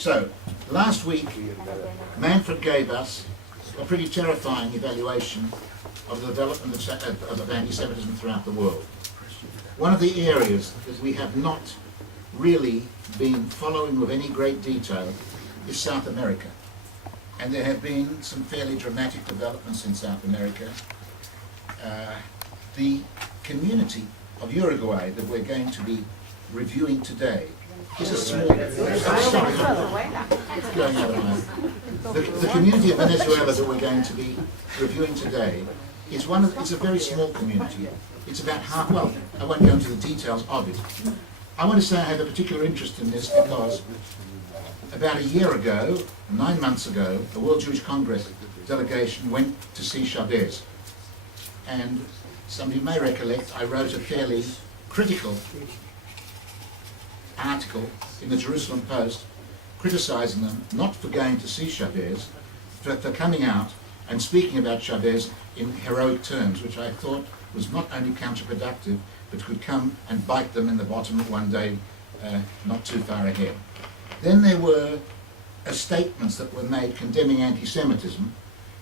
So, last week, Manfred gave us a pretty terrifying evaluation of the development of anti-Semitism throughout the world. One of the areas that we have not really been following with any great detail is South America. And there have been some fairly dramatic developments in South America. The community of Uruguay that we're going to be reviewing today is a small... Sorry, it's going out of my... The community of Venezuela that we're going to be reviewing today is it's a very small community. It's about half... Well, I won't go into the details of it. I want to say I have a particular interest in this because about a year ago, 9 months ago, the World Jewish Congress delegation went to see Chavez. And some of you may recollect, I wrote a fairly critical article in the Jerusalem Post criticizing them not for going to see Chavez, but for coming out and speaking about Chavez in heroic terms, which I thought was not only counterproductive, but could come and bite them in the bottom one day not too far ahead. Then there were statements that were made condemning anti-Semitism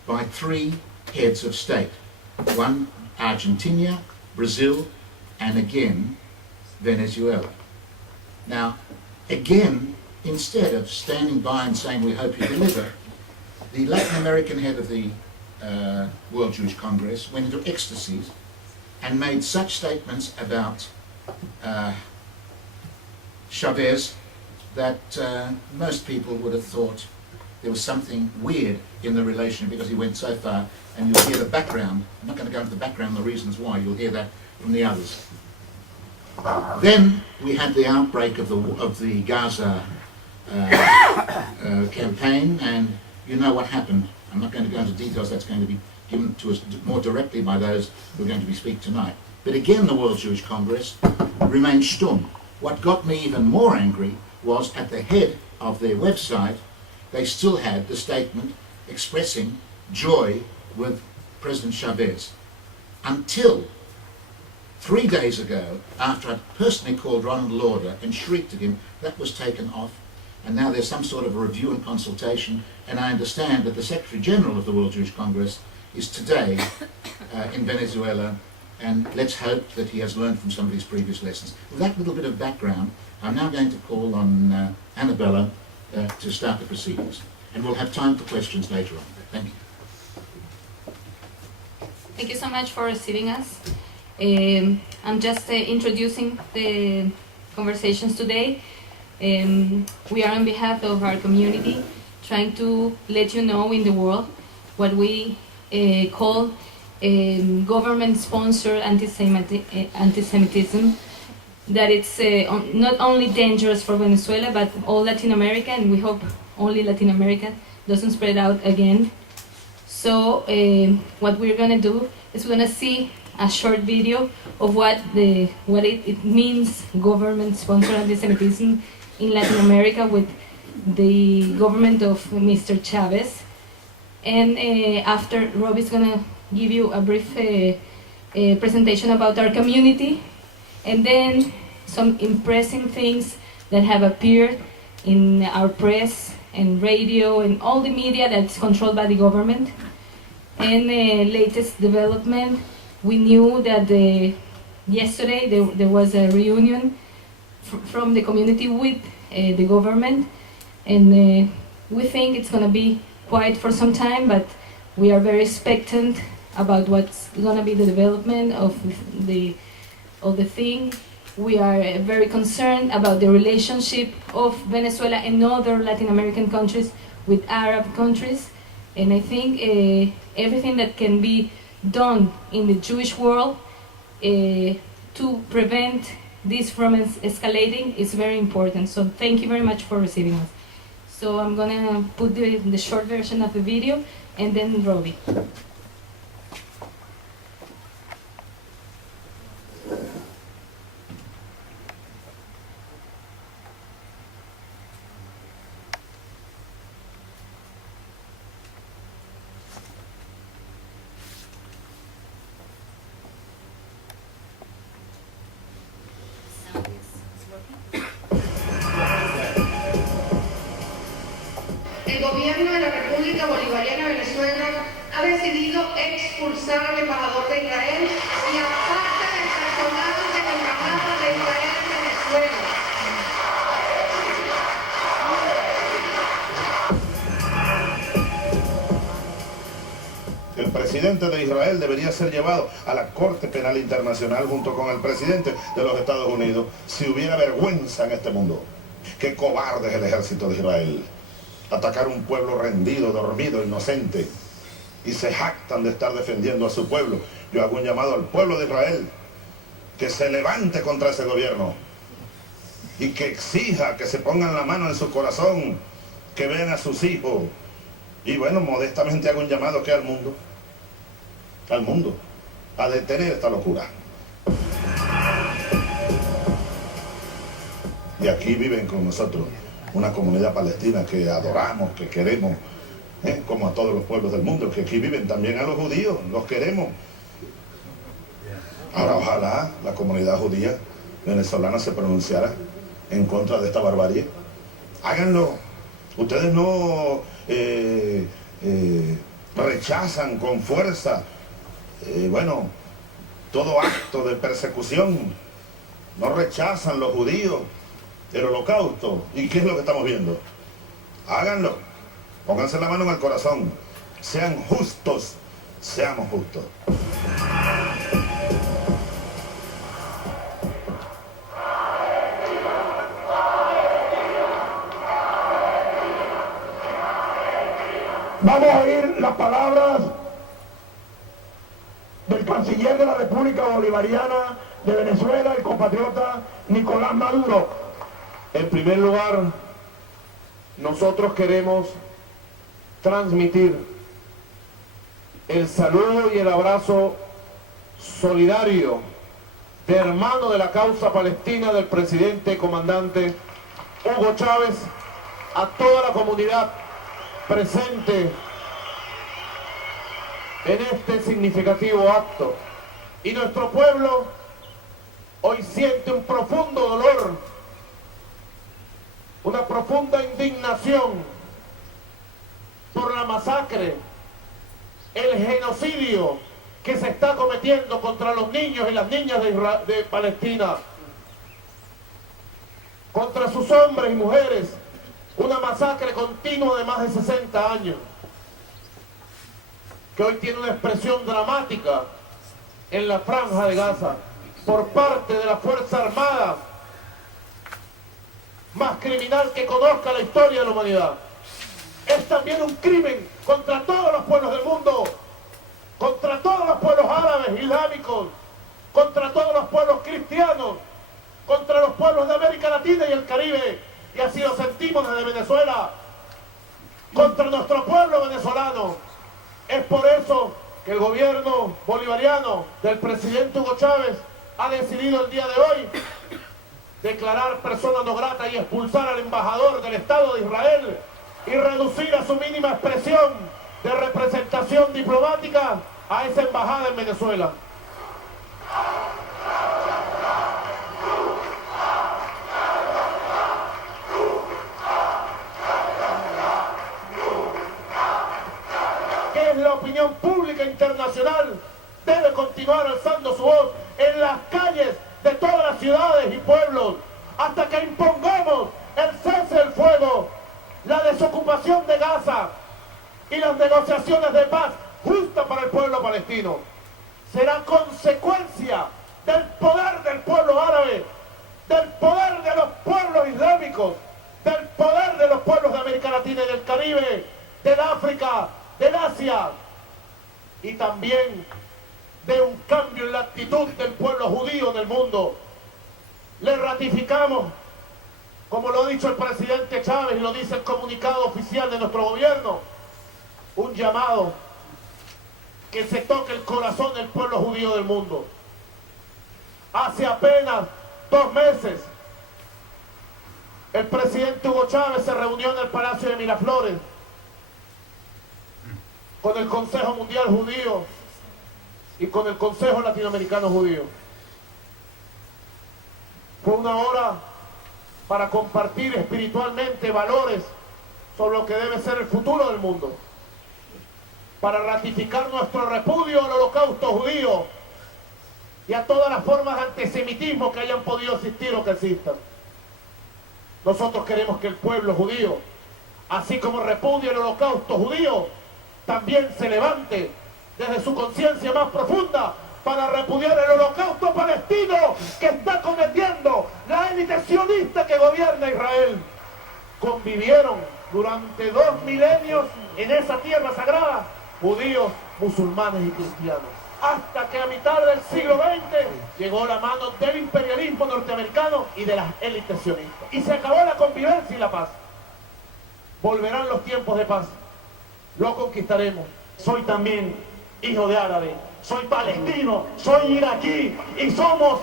by 3 heads of state. One, Argentina, Brazil, and again, Venezuela. Now, again, instead of standing by and saying we hope you deliver, the Latin American head of the World Jewish Congress went into ecstasies and made such statements about Chavez that most people would have thought there was something weird in the relation because he went so far, and you'll hear the background. I'm not going to go into the background, the reasons why, you'll hear that from the others. Then we had the outbreak of the Gaza campaign, and you know what happened. I'm not going to go into details, that's going to be given to us more directly by those who are going to be speaking tonight. But again, the World Jewish Congress remained stumm. What got me even more angry was at the head of their website, they still had the statement expressing joy with President Chavez. Until 3 days ago, after I personally called Ronald Lauder and shrieked at him, that was taken off. And now there's some sort of a review and consultation, and I understand that the Secretary General of the World Jewish Congress is today in Venezuela, and let's hope that he has learned from some of his previous lessons. With that little bit of background, I'm now going to call on Anabella to start the proceedings, and we'll have time for questions later on. Thank you. Thank you so much for receiving us. I'm just introducing the conversations today. We are on behalf of our community trying to let you know in the world what we call government-sponsored anti-Semitism, that it's not only dangerous for Venezuela but all Latin America, and we hope only Latin America doesn't spread out again. So what we're going to do is we're going to see a short video of what it means, government-sponsored anti-Semitism in Latin America with the government of Mr. Chavez. And after, Rob is going to give you a brief presentation about our community, and then some impressive things that have appeared in our press and radio and all the media that's controlled by the government. And latest development, we knew that yesterday there was a reunion from the community with the government, and we think it's going to be quiet for some time, but we are very expectant about what's going to be the development of the thing. We are very concerned about the relationship of Venezuela and other Latin American countries with Arab countries, and I think everything that can be done in the Jewish world to prevent this from escalating is very important. So thank you very much for receiving us. So I'm gonna put the short version of the video, and then Robbie. el gobierno de la República Bolivariana de Venezuela ha decidido expulsar al embajador de Israel y a parte del personal de la embajada de Israel en Venezuela. El presidente de Israel debería ser llevado a la Corte Penal Internacional junto con el presidente de los Estados Unidos si hubiera vergüenza en este mundo. Qué cobarde es el ejército de Israel. Atacar un pueblo rendido, dormido, inocente, y se jactan de estar defendiendo a su pueblo. Yo hago un llamado al pueblo de Israel que se levante contra ese gobierno y que exija que se pongan la mano en su corazón, que vean a sus hijos. Y bueno, modestamente hago un llamado que al mundo, a detener esta locura. Y aquí viven con nosotros una comunidad palestina que adoramos, que queremos, como a todos los pueblos del mundo, que aquí viven también a los judíos, los queremos. Ahora ojalá la comunidad judía venezolana se pronunciara en contra de esta barbarie. Háganlo. Ustedes no rechazan con fuerza, bueno, todo acto de persecución. No rechazan los judíos el holocausto. ¿Y qué es lo que estamos viendo? Háganlo. Pónganse la mano en el corazón. Sean justos. Seamos justos. Vamos a oír las palabras del canciller de la República Bolivariana de Venezuela, el compatriota Nicolás Maduro. En primer lugar, nosotros queremos transmitir el saludo y el abrazo solidario de hermano de la causa palestina del presidente y comandante Hugo Chávez a toda la comunidad presente en este significativo acto. Y nuestro pueblo hoy siente un profundo dolor, una profunda indignación por la masacre, el genocidio que se está cometiendo contra los niños y las niñas de Palestina, contra sus hombres y mujeres, una masacre continua de más de 60 años, que hoy tiene una expresión dramática en la Franja de Gaza por parte de la Fuerza Armada más criminal que conozca la historia de la humanidad. Es también un crimen contra todos los pueblos del mundo, contra todos los pueblos árabes, islámicos, contra todos los pueblos cristianos, contra los pueblos de América Latina y el Caribe, y así lo sentimos desde Venezuela, contra nuestro pueblo venezolano. Es por eso que el gobierno bolivariano del presidente Hugo Chávez ha decidido el día de hoy declarar persona no grata y expulsar al embajador del Estado de Israel y reducir a su mínima expresión de representación diplomática a esa embajada en Venezuela. Que es la opinión pública internacional debe continuar alzando su voz en las calles de todas las ciudades y pueblos hasta que impongamos el cese del fuego, la desocupación de Gaza y las negociaciones de paz justa para el pueblo palestino. Será consecuencia del poder del pueblo árabe, del poder de los pueblos islámicos, del poder de los pueblos de América Latina y del Caribe, del África, del Asia, y también de un cambio en la actitud del pueblo judío en el mundo. Le ratificamos, como lo ha dicho el presidente Chávez y lo dice el comunicado oficial de nuestro gobierno, un llamado que se toque el corazón del pueblo judío del mundo. Hace apenas 2 meses, el presidente Hugo Chávez se reunió en el Palacio de Miraflores con el Consejo Mundial Judío y con el Consejo Latinoamericano Judío. Fue una hora para compartir espiritualmente valores sobre lo que debe ser el futuro del mundo, para ratificar nuestro repudio al holocausto judío y a todas las formas de antisemitismo que hayan podido existir o que existan. Nosotros queremos que el pueblo judío, así como repudia el holocausto judío, también se levante desde su conciencia más profunda para repudiar el holocausto palestino que está cometiendo la élite sionista que gobierna Israel. Convivieron durante 2 milenios en esa tierra sagrada judíos, musulmanes y cristianos, hasta que a mitad del siglo XX llegó la mano del imperialismo norteamericano y de las élites sionistas. Y se acabó la convivencia y la paz. Volverán los tiempos de paz. Lo conquistaremos. Soy también hijo de árabe, soy palestino, soy iraquí y somos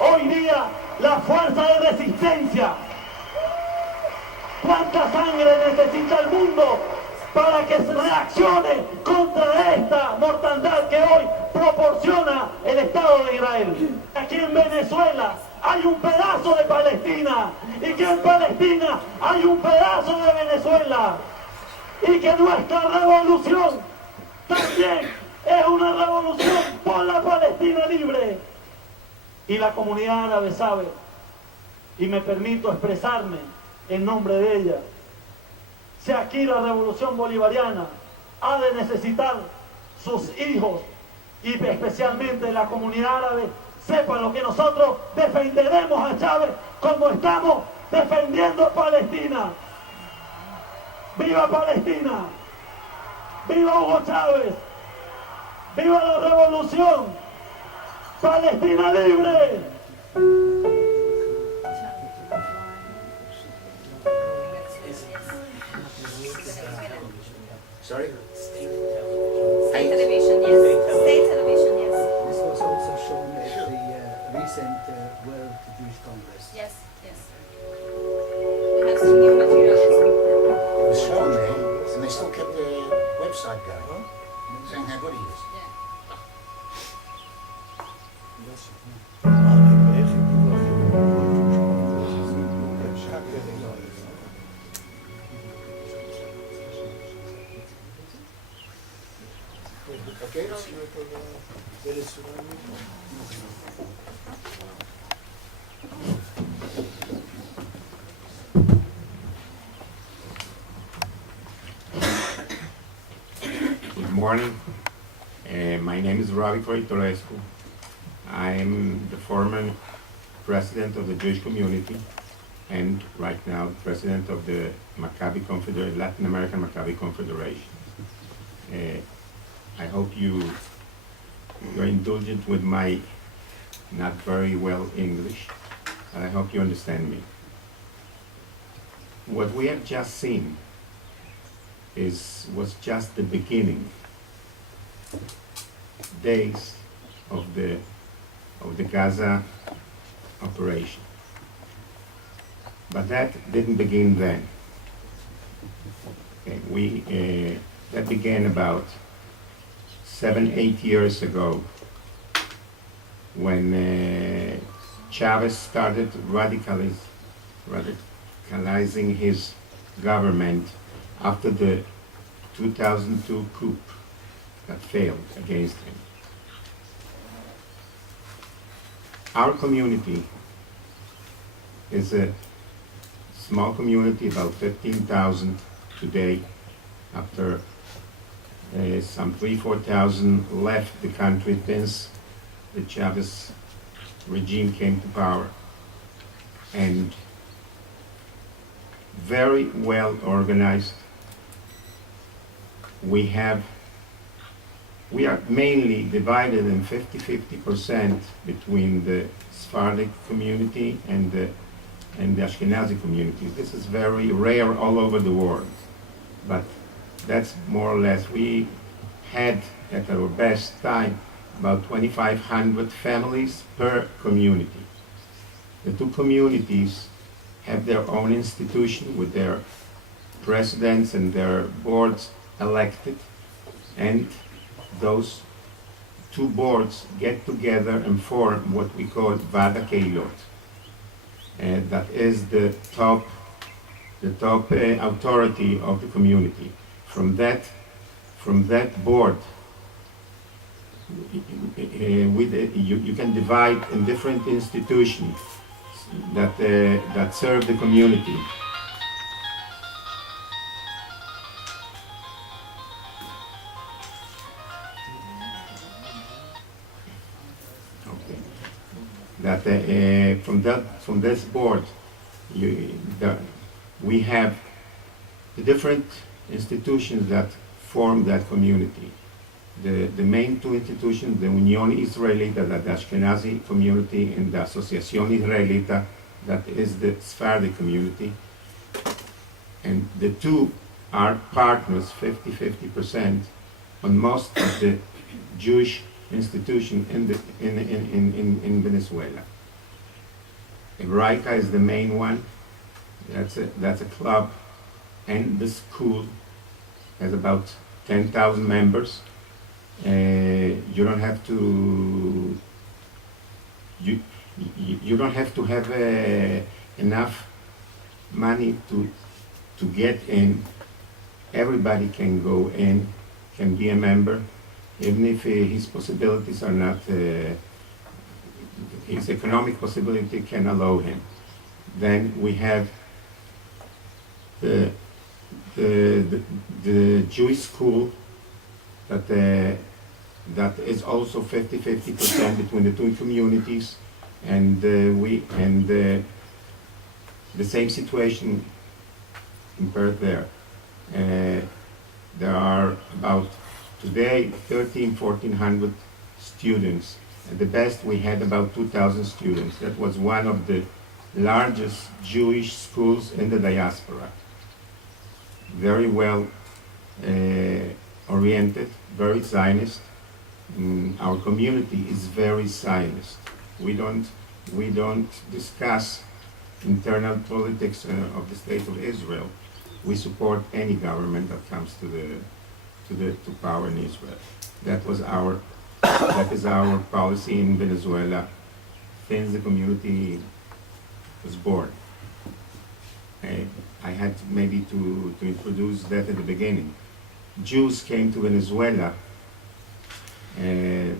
hoy día la fuerza de resistencia. ¿Cuánta sangre necesita el mundo para que se reaccione contra esta mortandad que hoy proporciona el Estado de Israel? Aquí en Venezuela hay un pedazo de Palestina y que en Palestina hay un pedazo de Venezuela y que nuestra revolución también es una revolución por la Palestina libre. Y la comunidad árabe sabe, y me permito expresarme en nombre de ella, si aquí la revolución bolivariana ha de necesitar sus hijos y especialmente la comunidad árabe, sepan lo que nosotros defenderemos a Chávez como estamos defendiendo Palestina. ¡Viva Palestina! ¡Viva Hugo Chávez! ¡Viva la revolución! ¡Palestina libre! Sorry? State television, yes. State television, yes. This was also shown at the recent World Jewish Congress. Yes, yes. We have some new materials. It was shown there, and they still kept their website going, saying how good he is. Okay. Good morning. My name is Croitorescu. I am the former president of the Jewish community and right now president of the Maccabi Confederation, Latin American Maccabi Confederation. I hope you're indulgent with my not very well English, and I hope you understand me. What we have just seen was just the beginning days of the Gaza operation. But that didn't begin then. Okay, that began about 7-8 years ago when Chavez started radicalizing his government after the 2002 coup that failed against him. Our community is a small community, about 15,000 today, after some 3,000-4,000 left the country since the Chavez regime came to power, and very well organized. We are mainly divided in 50-50% between the Sephardic community and the Ashkenazi community. This is very rare all over the world, but that's more or less. We had at our best time about 2,500 families per community. The two communities have their own institution with their presidents and their boards elected, and those two boards get together and form what we call Vada Keilot. And that is the authority of the community. From that board, you can divide in different institutions that serve the community. Okay. That from this board, we have the different institutions that form that community. The main two institutions, the Unión Israelita, that the Ashkenazi community, and the Asociación Israelita, that is the Sephardic community. And the two are partners 50-50% on most of the Jewish institutions in Venezuela. Hebraica is the main one. That's a club, and the school has about 10,000 members. You don't have to have enough money to get in. Everybody can go in, can be a member, even if his possibilities are not, his economic possibility can allow him. Then we have the Jewish school that is also 50-50% between the two communities, and the same situation compared there. There are about today 1,400 students. At the best, we had about 2,000 students. That was one of the largest Jewish schools in the diaspora. Very well oriented, very Zionist. Our community is very Zionist. We don't discuss internal politics of the state of Israel. We support any government that comes to power in Israel. That is our policy in Venezuela since the community was born. I had maybe to introduce that at the beginning. Jews came to Venezuela. The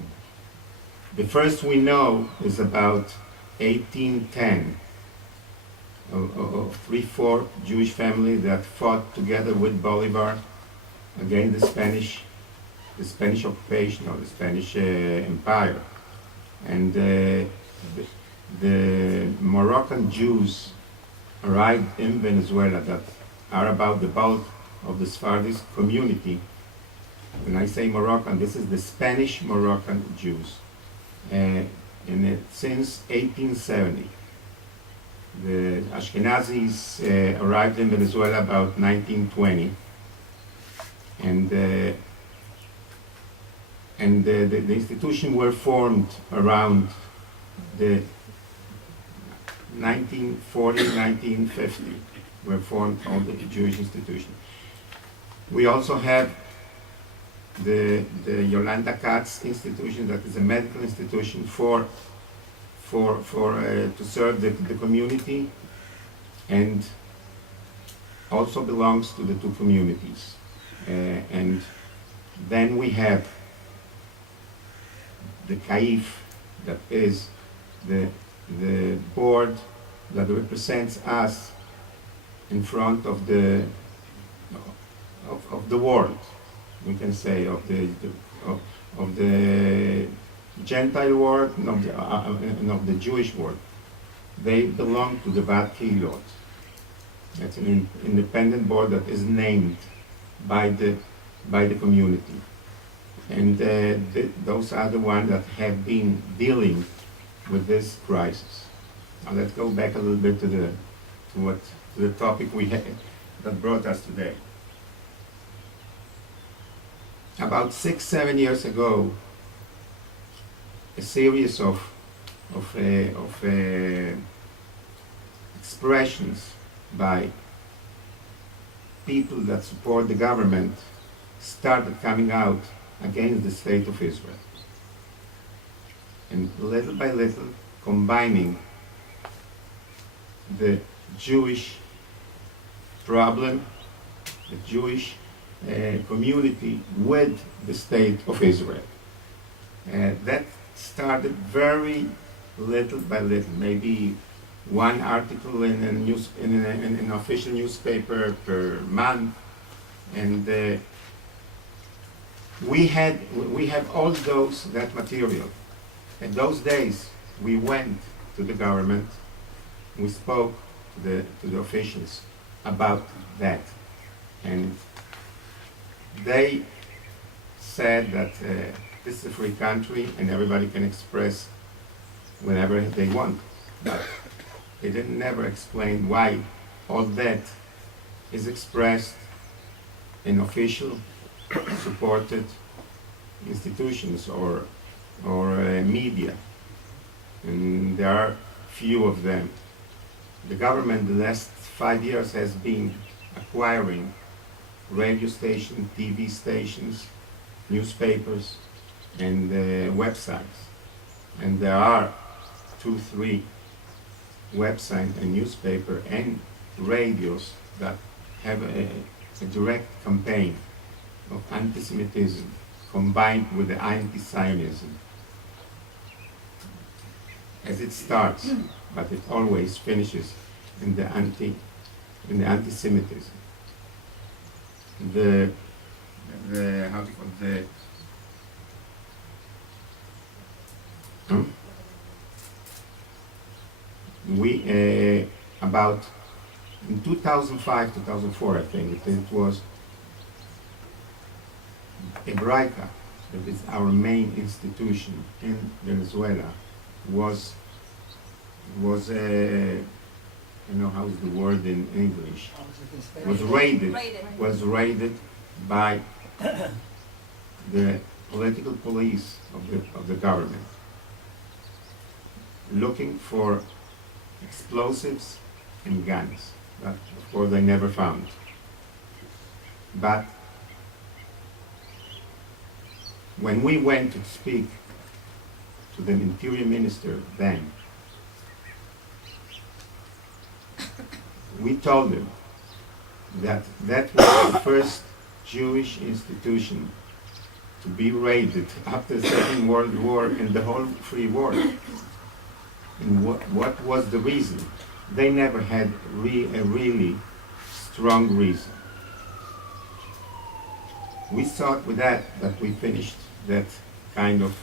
first we know is about 1810 of 3-4 Jewish families that fought together with Bolivar against the Spanish occupation or the Spanish Empire. And the Moroccan Jews arrived in Venezuela that are about the bulk of the Sephardic community. When I say Moroccan, this is the Spanish Moroccan Jews. Since 1870. The Ashkenazis arrived in Venezuela about 1920, and the institution were formed around the 1940, 1950. Were formed all the Jewish institutions. We also have the Yolanda Katz institution, that is a medical institution to serve the community, and also belongs to the two communities. And then we have the CAIF, that is the board that represents us in front of the world, we can say, of the Gentile world and of the Jewish world. They belong to the Bad Kehilot. That's an independent board that is named by the community. And those are the ones that have been dealing with this crisis. Now let's go back a little bit to the topic we had that brought us today. About 6-7 years ago, a series of expressions by people that support the government started coming out against the state of Israel. And little by little, combining the Jewish problem, the Jewish community with the state of Israel. That started very little by little, maybe one article in an official newspaper per month, and we have all that material. In those days, we went to the government, we spoke to the officials about that, and they said that this is a free country and everybody can express whenever they want. But they didn't never explain why all that is expressed in official supported institutions or media, and there are few of them. The government the last 5 years has been acquiring radio stations, TV stations, newspapers, and websites. And there are 2-3 websites and newspaper and radios that have a direct campaign of anti-Semitism combined with the anti-Zionism. As it starts, but it always finishes in the anti-Semitism. The how do you call it, we about in 2005, 2004, I think it was Hebraica, that is our main institution in Venezuela, was you know, how is the word in English? Was raided by the political police of the government, looking for explosives and guns that, of course, they never found. But when we went to speak to the interior minister then, we told him that that was the first Jewish institution to be raided after the Second World War in the whole free world. And what was the reason? They never had a really strong reason. We thought with that we finished that kind of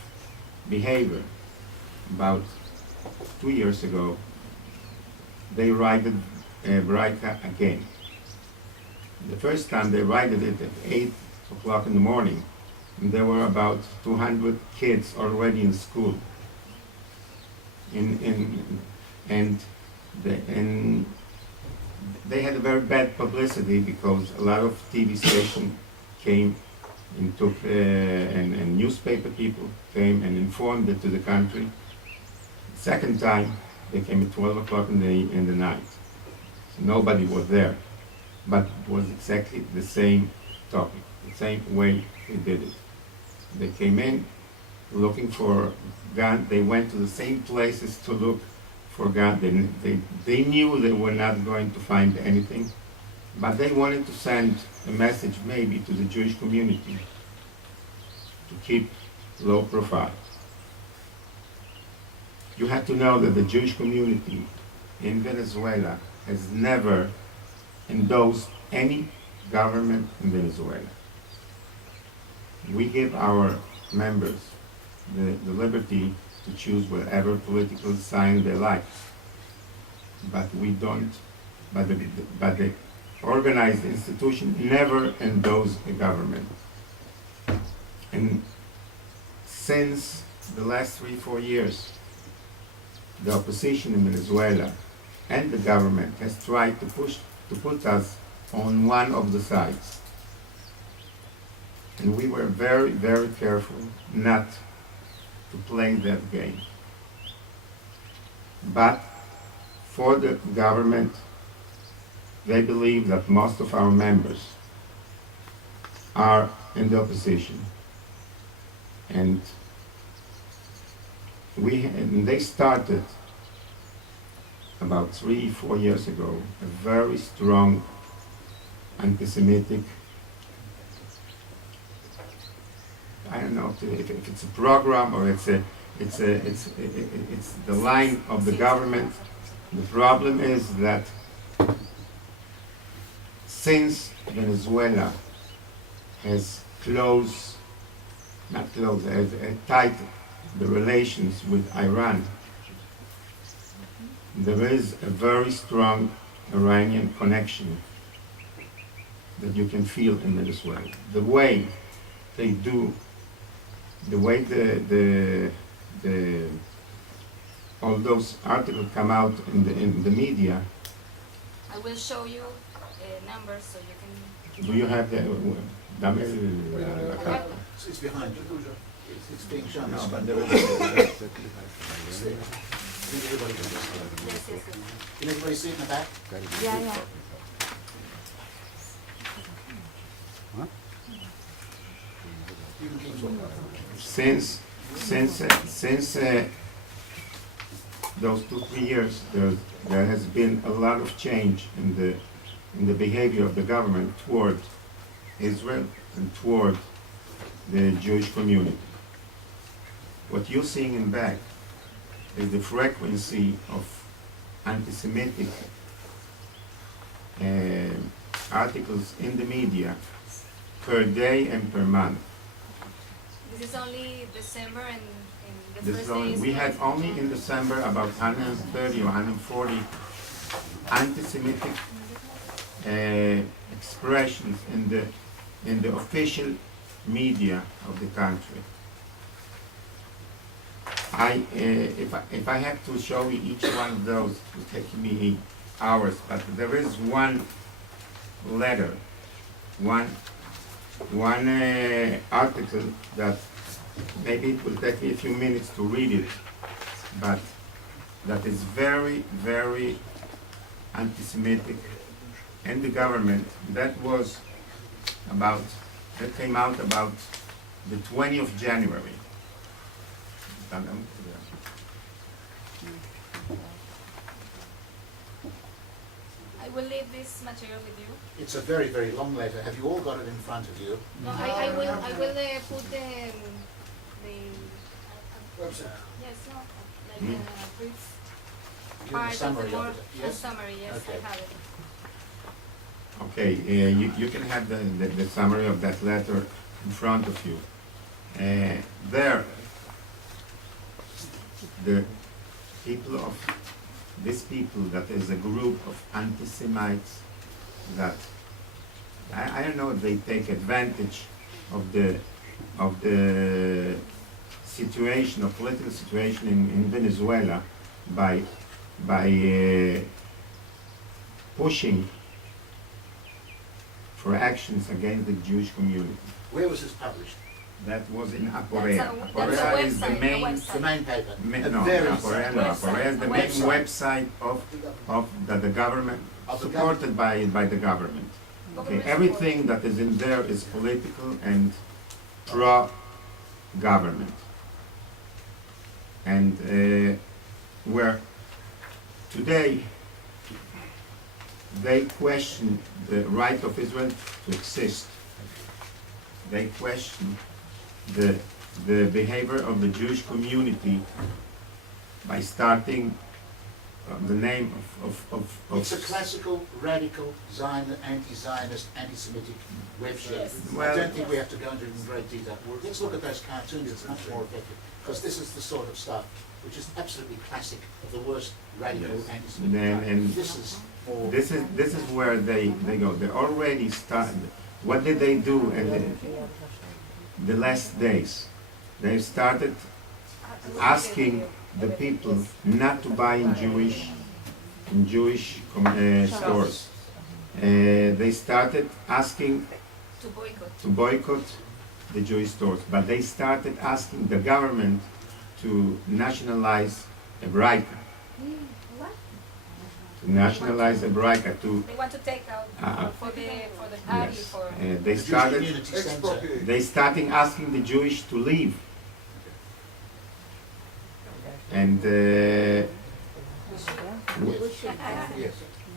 behavior. About 2 years ago, they raided Hebraica again. The first time they raided it at 8 o'clock in the morning, and there were about 200 kids already in school. And they had a very bad publicity because a lot of TV stations came and took, and newspaper people came and informed it to the country. Second time, they came at 12 o'clock in the night. So nobody was there, but it was exactly the same topic, the same way they did it. They came in looking for gun. They went to the same places to look for gun. They knew they were not going to find anything, but they wanted to send a message maybe to the Jewish community to keep low profile. You have to know that the Jewish community in Venezuela has never endorsed any government in Venezuela. We give our members the liberty to choose whatever political sign they like, but we don't. But the organized institution never endorsed a government. And since the last 3-4 years, the opposition in Venezuela and the government has tried to put us on one of the sides. And we were very, very careful not to play that game. But for the government, they believe that most of our members are in the opposition. And they started about 3-4 years ago a very strong anti-Semitic, I don't know if it's a program or it's the line of the government. The problem is that since Venezuela has tight the relations with Iran, there is a very strong Iranian connection that you can feel in Venezuela. The way they do, the way all those articles come out in the media. I will show you numbers so you can. Do you have the? Dame la carta. It's behind you. It's being shown. No, It's but there. there It's there. I think everybody can see it. Yes, yes, yes. Can everybody see it in the back? Yeah, yeah. You can keep talking. Since those 2-3 years, there has been a lot of change in the behavior of the government toward Israel and toward the Jewish community. What you're seeing in back is the frequency of anti-Semitic articles in the media per day and per month. This is only December and the This first is only, days. we had only in December about 130 or 140 anti-Semitic expressions in the official media of the country. If I have to show you each one of those, it would take me hours. But there is one letter, one article that maybe it will take me a few minutes to read it, but that is very, very anti-Semitic, and the government. That came out about the 20th of January. I will leave this material with you. It's a very, very long letter. Have you all got it in front of you? No, I will put the Website. yes, no, like Hmm? brief Give part a of summary the of work. it. Yes? Summary, yes, Okay. I have it. Okay, you can have the summary of that letter in front of you. There, the people of these people, that is a group of anti-Semites that I don't know if they take advantage of the situation, of political situation in Venezuela by pushing for actions against the Jewish community. Where was this published? That was in That's Aporea. a Aporea is the website, main, The main paper. A no, very Aporea, no, Aporea is the main website of the government, Of the supported by the government. Okay, everything that is in there is political and pro-government. And where today they question the right of Israel to exist. They question the behavior of the Jewish community by starting the name of It's a classical, radical, anti-Zionist, anti-Semitic web share. I Well- don't think we have to go into it in great detail. Let's look at those cartoons, it's much more effective. Because this is the sort of stuff which is absolutely classic of the worst radical Yes. anti-Semitic And- type. and This is more... This is where they go. They already started. What did they do in the last days? They started asking the people not to buy in Jewish stores. They started asking To boycott. to boycott the Jewish stores, but they started asking the government to nationalize Hebraica. To nationalize Hebraica, to They want to take out for the party yes. for. They The Jewish started. Community Center. They starting asking the Jewish to leave. And Yes.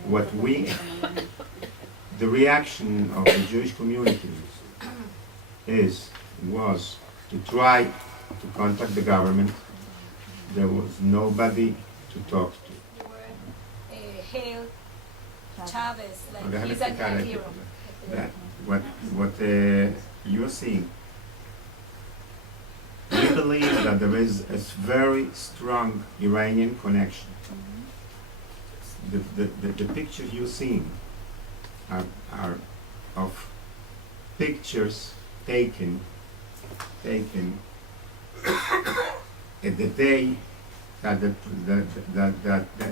what we the reaction of the Jewish community was to try to contact the government. There was nobody to talk to. You were hailed Chavez They like have he's a a Caracas. hero. That what you're seeing. We believe that there is a very strong Iranian connection. The pictures you're seeing are of pictures taken at the day that the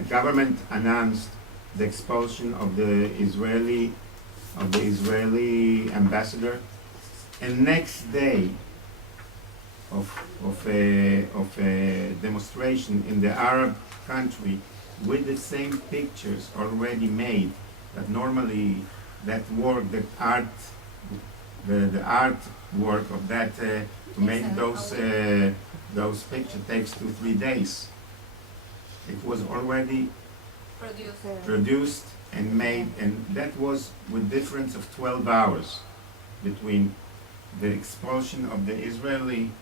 government announced the expulsion of the Israeli ambassador, and next day of a demonstration in the Arab country with the same pictures already made. That normally that work, that art, the artwork of that to make those pictures takes 2-3 days. It was already produced and made, and that was with difference of 12 hours between the expulsion of the Israeli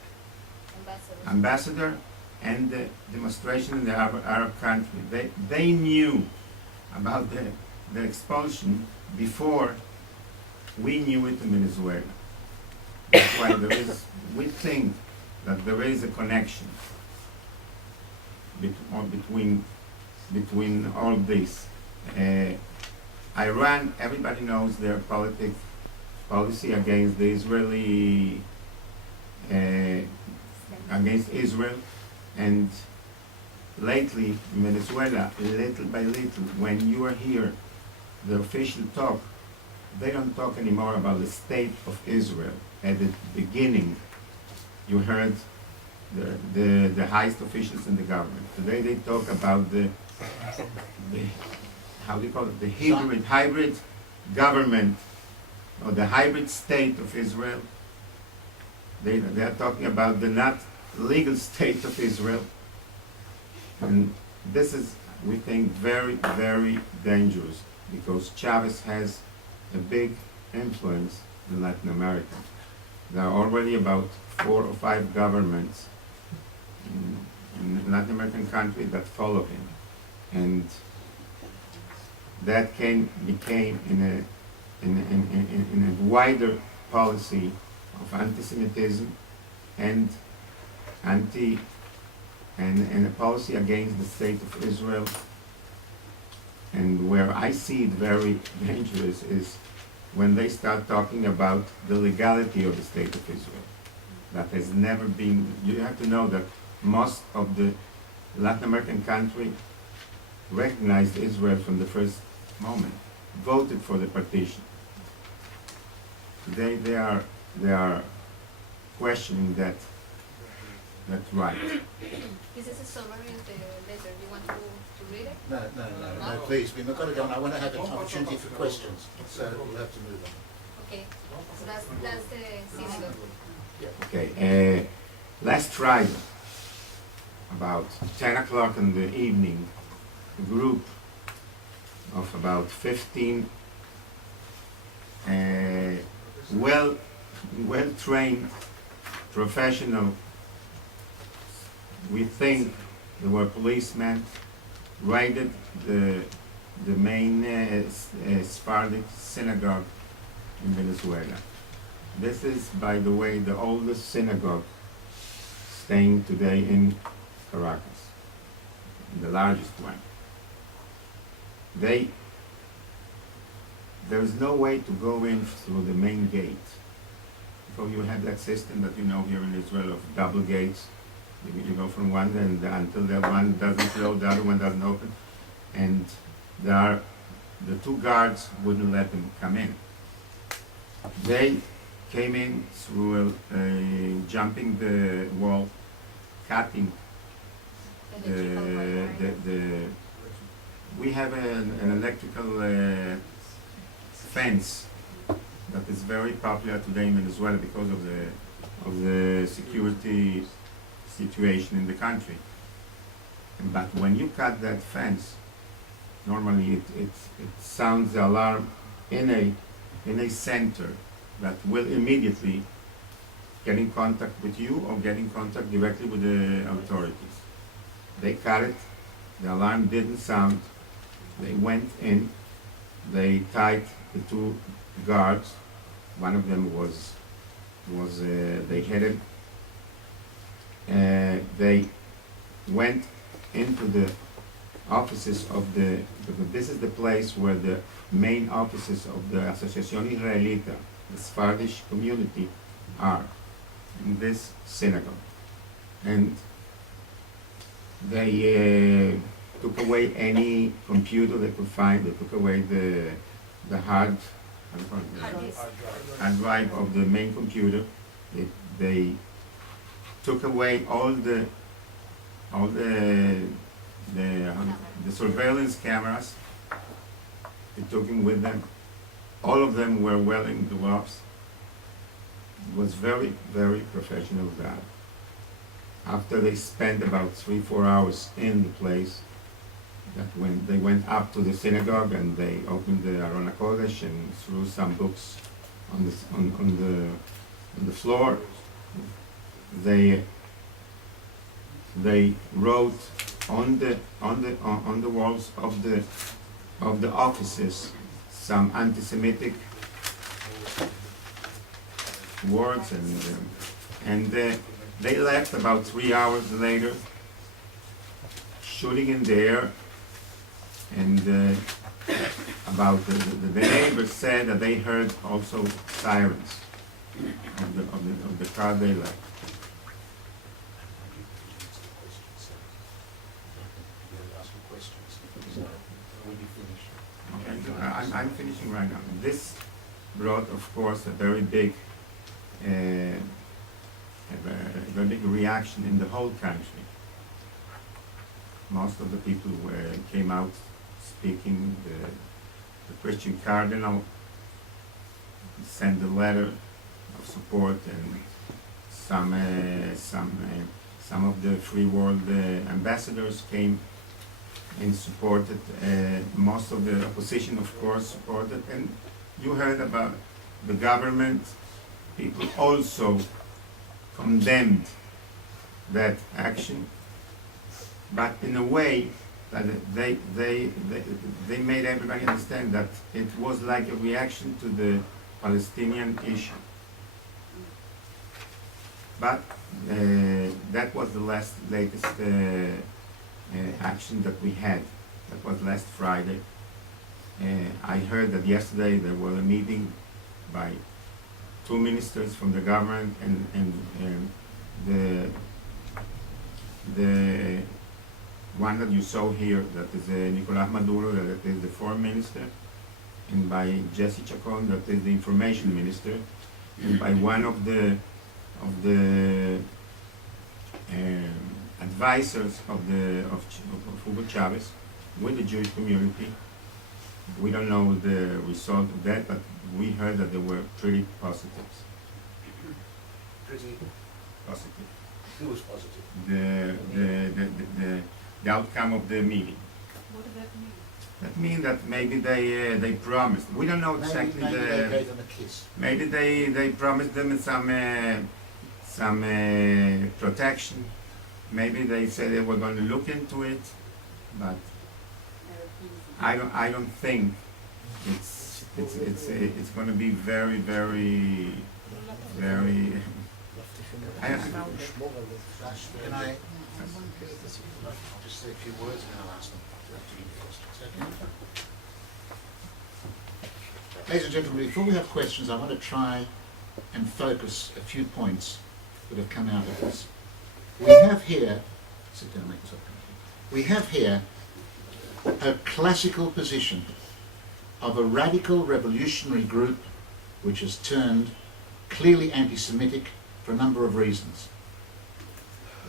ambassador and the demonstration in the Arab country. They knew about the expulsion before we knew it in Venezuela. That's why we think that there is a connection between all this. Iran, everybody knows their policy against the Israeli, against Israel, and lately in Venezuela, little by little, when you are here, the official talk, they don't talk anymore about the state of Israel. At the beginning, you heard the highest officials in the government. Today they talk about the how do you call it, the hybrid government, or the hybrid state of Israel. They are talking about the not legal state of Israel. And this is, we think, very, very dangerous, because Chavez has a big influence in Latin America. There are already about 4 or 5 governments in Latin American countries that follow him. And that became in a wider policy of anti-Semitism and a policy against the state of Israel. And where I see it very dangerous is when they start talking about the legality of the state of Israel. That has never been, you have to know that most of the Latin American countries recognized Israel from the first moment, voted for the partition. Today they are questioning that right. This is a summary of the letter. You want to read it? No, please, we've got to go on. I want to have an opportunity for questions, so we'll have to move on. Okay, so that's the synagogue. Okay, last Friday, about 10 o'clock in the evening, a group of about 15 well-trained professional, we think they were policemen, raided the main Sephardic synagogue in Venezuela. This is, by the way, the oldest synagogue staying today in Caracas, the largest one. There's no way to go in through the main gate. So you have that system that you know here in Israel of double gates. You go from one end until the one doesn't close, the other one doesn't open. And the 2 guards wouldn't let them come in. They came in through jumping the wall, cutting we have an electrical fence that is very popular today in Venezuela because of the security situation in the country. But when you cut that fence, normally it sounds the alarm in a center that will immediately get in contact with you or get in contact directly with the authorities. They cut it, the alarm didn't sound, they went in, they tied the two guards, one of them was they hit him, they went into the offices of this is the place where the main offices of the Asociación Israelita, the Sephardic community, are, in this synagogue. And they took away any computer they could find. They took away the hard drive of the main computer. They took away all the surveillance cameras. They took them with them. All of them were wearing gloves. It was very, very professional job. After they spent about 3-4 hours in the place, that when they went up to the synagogue and they opened the Aron HaKodesh and threw some books on the floor, they wrote on the walls of the offices some anti-Semitic words, and they left about 3 hours later, shooting in the air. And about the neighbors said that they heard also sirens of the car they left. Okay, I'm finishing right now. This brought, of course, a very big reaction in the whole country. Most of the people came out speaking. The Christian cardinal sent a letter of support, and some of the free world ambassadors came and supported. Most of the opposition, of course, supported. And you heard about the government. People also condemned that action, but in a way that they made everybody understand that it was like a reaction to the Palestinian issue. But that was the latest action that we had. That was last Friday. I heard that yesterday there was a meeting by 2 ministers from the government and the one that you saw here, that is Nicolás Maduro, that is the foreign minister, and by Jesse Chacon, that is the information minister, and by one of the advisors of Hugo Chavez with the Jewish community. We don't know the result of that, but we heard that they were pretty positive. Pretty Positive. Who was positive? The outcome of the meeting. What does that mean? That means that maybe they promised. We don't know exactly Maybe they gave them a kiss. Maybe they promised them some protection. Maybe they said they were going to look into it, but I don't think it's going to be very. Can I just say a few words and I'll ask them to give questions. Okay. Ladies and gentlemen, before we have questions, I want to try and focus a few points that have come out of this. We have here, sit down, make yourself comfortable. We have here a classical position of a radical revolutionary group which has turned clearly anti-Semitic for a number of reasons.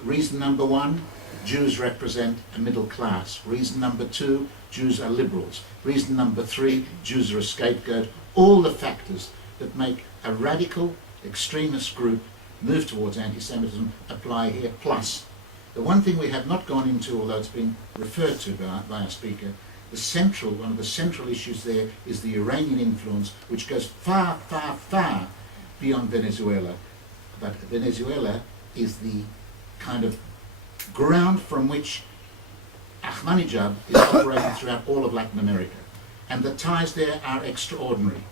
Reason number one, Jews represent a middle class. Reason number two, Jews are liberals. Reason number three, Jews are a scapegoat. All the factors that make a radical extremist group move towards anti-Semitism apply here. Plus, the one thing we have not gone into, although it's been referred to by our speaker, one of the central issues there is the Iranian influence, which goes far, far, far beyond Venezuela. But Venezuela is the kind of ground from which Ahmadinejad is operating throughout all of Latin America. And the ties there are extraordinary.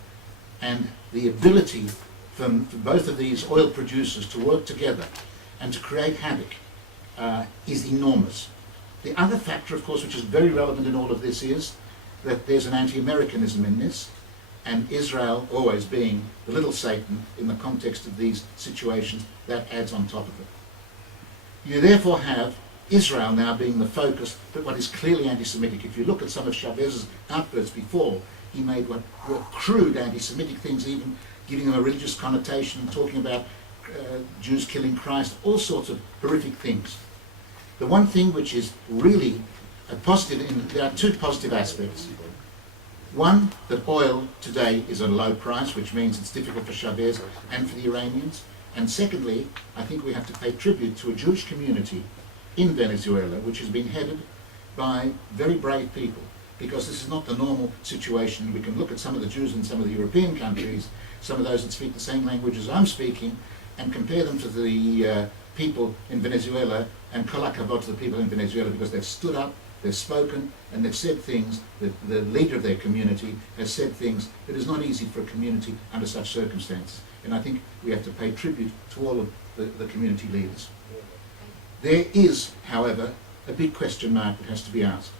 And the ability for both of these oil producers to work together and to create havoc is enormous. The other factor, of course, which is very relevant in all of this is that there's an anti-Americanism in this, and Israel always being the little Satan in the context of these situations, that adds on top of it. You therefore have Israel now being the focus, but what is clearly anti-Semitic. If you look at some of Chavez's outbursts before, he made what were crude anti-Semitic things, even giving them a religious connotation, talking about Jews killing Christ, all sorts of horrific things. The one thing which is really a positive, there are two positive aspects. One, that oil today is at a low price, which means it's difficult for Chavez and for the Iranians. And secondly, I think we have to pay tribute to a Jewish community in Venezuela, which has been headed by very brave people, because this is not the normal situation. We can look at some of the Jews in some of the European countries, some of those that speak the same language as I'm speaking, and compare them to the people in Venezuela, and kol hakavod to the people in Venezuela, because they've stood up, they've spoken, and they've said things, the leader of their community has said things that is not easy for a community under such circumstances. And I think we have to pay tribute to all of the community leaders. There is, however, a big question mark that has to be asked.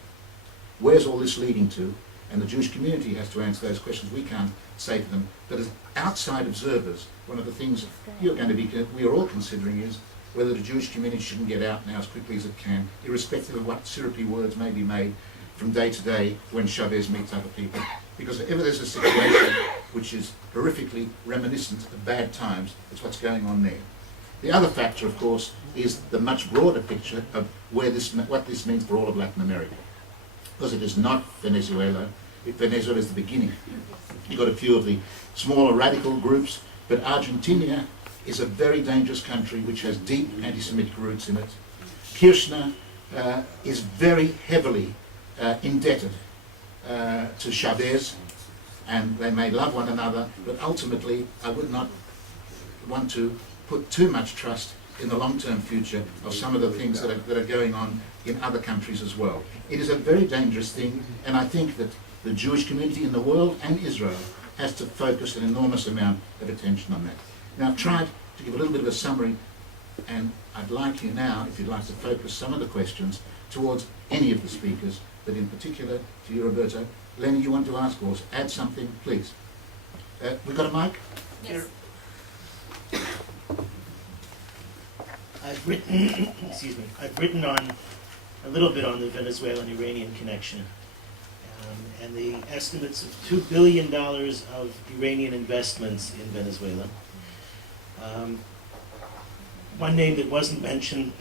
Where's all this leading to? And the Jewish community has to answer those questions. We can't say to them. But as outside observers, one of the things we are all considering is whether the Jewish community shouldn't get out now as quickly as it can, irrespective of what syrupy words may be made from day to day when Chavez meets other people. Because if ever there's a situation which is horrifically reminiscent of bad times, it's what's going on there. The other factor, of course, is the much broader picture of what this means for all of Latin America. Because it is not Venezuela. Venezuela is the beginning. You've got a few of the smaller radical groups, but Argentina is a very dangerous country which has deep anti-Semitic roots in it. Kirchner is very heavily indebted to Chavez, and they may love one another, but ultimately I would not want to put too much trust in the long-term future of some of the things that are going on in other countries as well. It is a very dangerous thing, and I think that the Jewish community in the world and Israel has to focus an enormous amount of attention on that. Now, I've tried to give a little bit of a summary, and I'd like you now, if you'd like to focus some of the questions towards any of the speakers, but in particular to you, Roberto. Lenny, you want to ask or add something, please? We've got a mic? Yes. I've written, excuse me, I've written on a little bit on the Venezuelan-Iranian connection, and the estimates of $2 billion of Iranian investments in Venezuela. One name that wasn't mentioned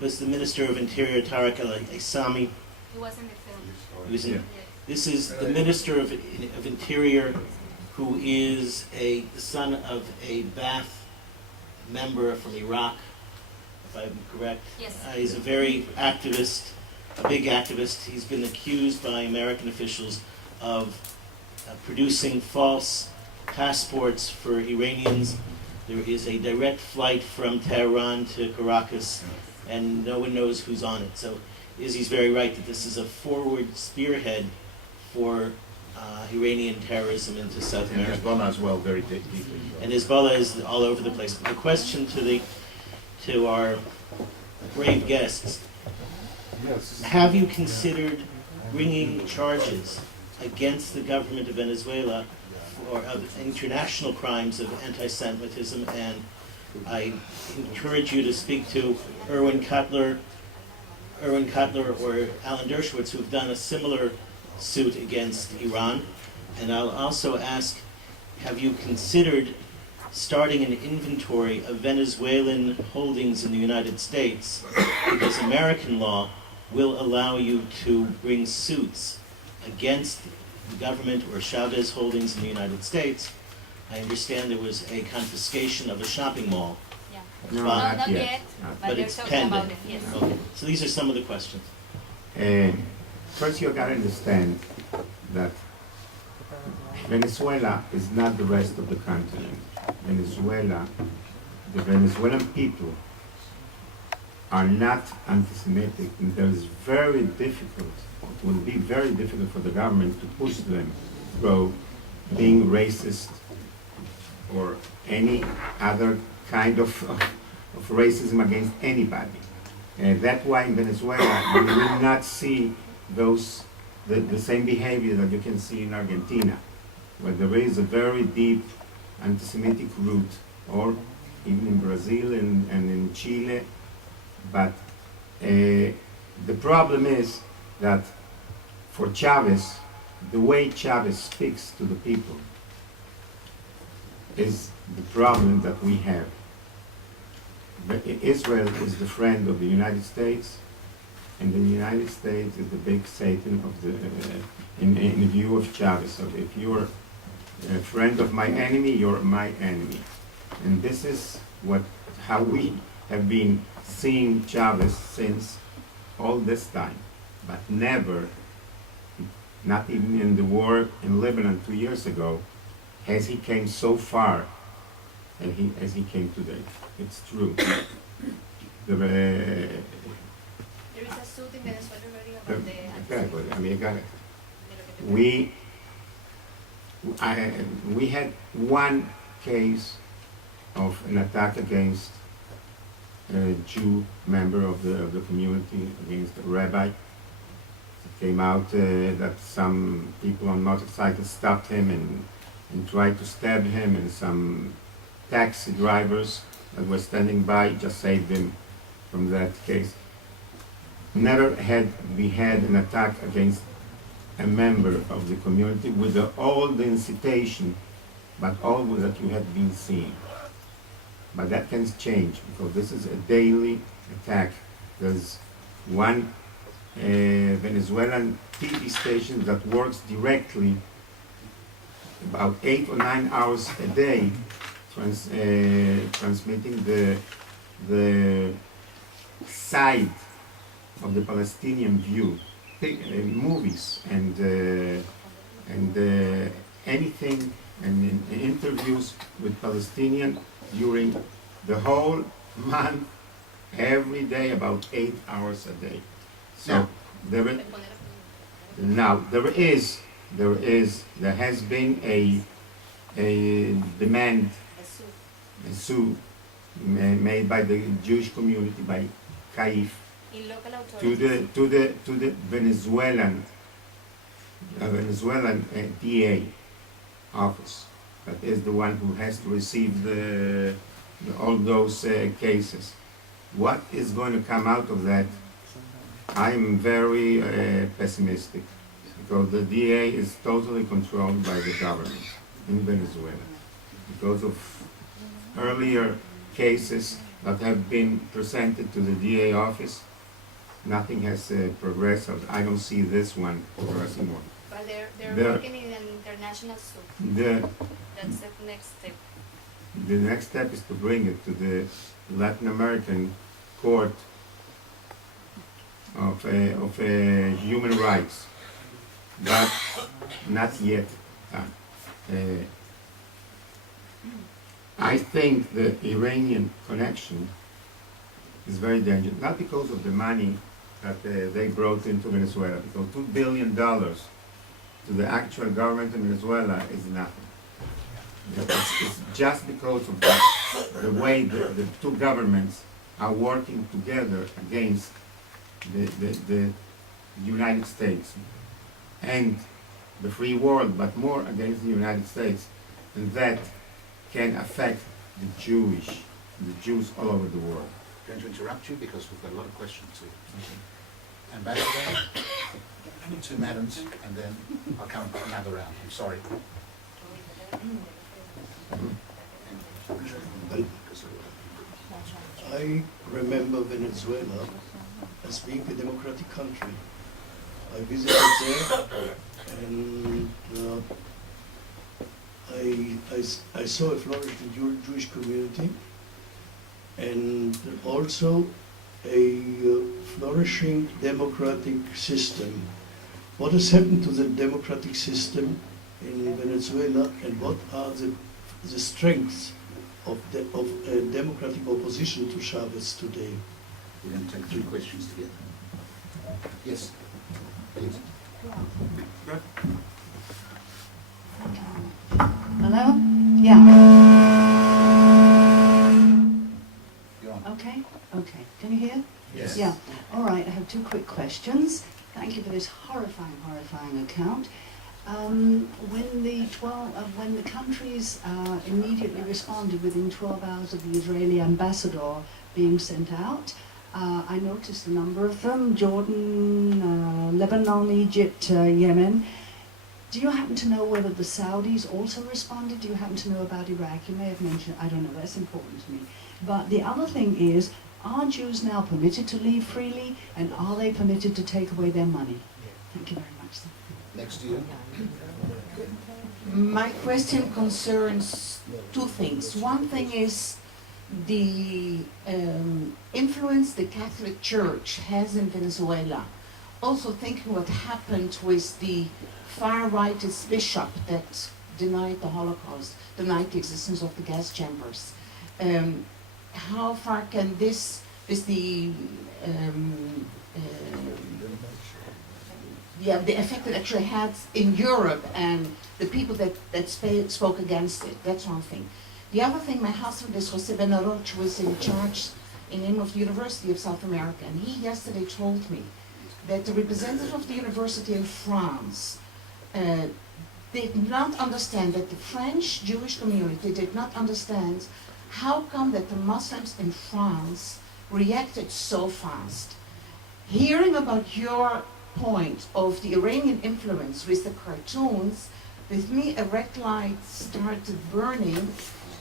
was the Minister of Interior, Tariq al-Aissami. He was in the film. He was in, Yeah. This is the Minister of Interior, who is the son of a Ba'ath member from Iraq, if I'm correct. Yes. He's a very activist, a big activist. He's been accused by American officials of producing false passports for Iranians. There is a direct flight from Tehran to Caracas, and no one knows who's on it. So Izzy's very right that this is a forward spearhead for Iranian terrorism into South And America. Hezbollah as well, very deeply. And Hezbollah is all over the place. The question to our brave guests: have you considered bringing charges against the government of Venezuela for international crimes of anti-Semitism? And I encourage you to speak to Erwin Cutler or Alan Dershowitz, who've done a similar suit against Iran. And I'll also ask, have you considered starting an inventory of Venezuelan holdings in the United States? Because American law will allow you to bring suits against the government or Chavez holdings in the United States. I understand there was a confiscation of a shopping mall. Yeah. No, But- Not yet. yet, but they're it's talking pending. about it. Yes. Okay. So these are some of the questions. first you gotta understand that Venezuela is not the rest of the continent. Venezuela, the Venezuelan people are not anti-Semitic, and it will be very difficult for the government to push them through being racist or any other kind of racism against anybody. That's why in Venezuela we will not see the same behavior that you can see in Argentina, where there is a very deep anti-Semitic root, or even in Brazil and in Chile. But the problem is that for Chavez, the way Chavez speaks to the people is the problem that we have. Israel is the friend of the United States, and the United States is the big Satan of in the view of Chavez. So if you're a friend of my enemy, you're my enemy. And this is how we have been seeing Chavez since all this time, but never, not even in the war in Lebanon 2 years ago, has he came so far as he came today. It's true. There is a suit in Venezuela already about the we had one case of an attack against a Jew member of the community, against a rabbi. It came out that some people on motorcycles stopped him and tried to stab him, and some taxi drivers that were standing by just saved him from that case. Never had we had an attack against a member of the community with all the incitation, but all that you had been seeing. But that can change, because this is a daily attack. There's one Venezuelan TV station that works directly about 8 or 9 hours a day, transmitting the side of the Palestinian view, movies and anything, and interviews with Palestinian during the whole month, every day, about 8 hours a day. So there has been a demand, a suit made by the Jewish community, by Caif, to the Venezuelan DA office, that is the one who has to receive all those cases. What is going to come out of that? I'm very pessimistic, because the DA is totally controlled by the government in Venezuela, because of earlier cases that have been presented to the DA office. Nothing has progressed. I don't see this one progressing more. But they're working in an international suit. That's the next step. The next step is to bring it to the Latin American Court of Human Rights, but not yet done. I think the Iranian connection is very dangerous, not because of the money that they brought into Venezuela, because $2 billion to the actual government in Venezuela is nothing. It's just because of the way the two governments are working together against the United States and the free world, but more against the United States, and that can affect the Jews all over the world. I'm going to interrupt you because we've got a lot of questions too. Ambassador, 2 madams, and then I'll come another round. I'm sorry. I remember Venezuela as being a democratic country. I visited there, and I saw a flourishing Jewish community, and also a flourishing democratic system what has happened to the democratic system in Venezuela, and what are the strengths of democratic opposition to Chavez today? We're going to take 3 questions together. Yes, please. Hello? Yeah. Go on. Okay? Okay. Can you hear? Yes. Yeah. All right. I have 2 quick questions. Thank you for this horrifying account. When the countries immediately responded within 12 hours of the Israeli ambassador being sent out, I noticed a number of them: Jordan, Lebanon, Egypt, Yemen. Do you happen to know whether the Saudis also responded? Do you happen to know about Iraq? You may have mentioned, I don't know, that's important to me. But the other thing is, are Jews now permitted to leave freely, and are they permitted to take away their money? Thank you very much, sir. Next to you. My question concerns 2 things. One thing is the influence the Catholic Church has in Venezuela. Also thinking what happened with the far-rightist bishop that denied the Holocaust, denied the existence of the gas chambers. How far can the effect it actually had in Europe and the people that spoke against it? That's one thing. The other thing, my husband is Jose Benaroch, who was in charge in name of the University of South America, and he yesterday told me that the representative of the university in France did not understand, that the French Jewish community did not understand how come that the Muslims in France reacted so fast. Hearing about your point of the Iranian influence with the cartoons, with me a red light started burning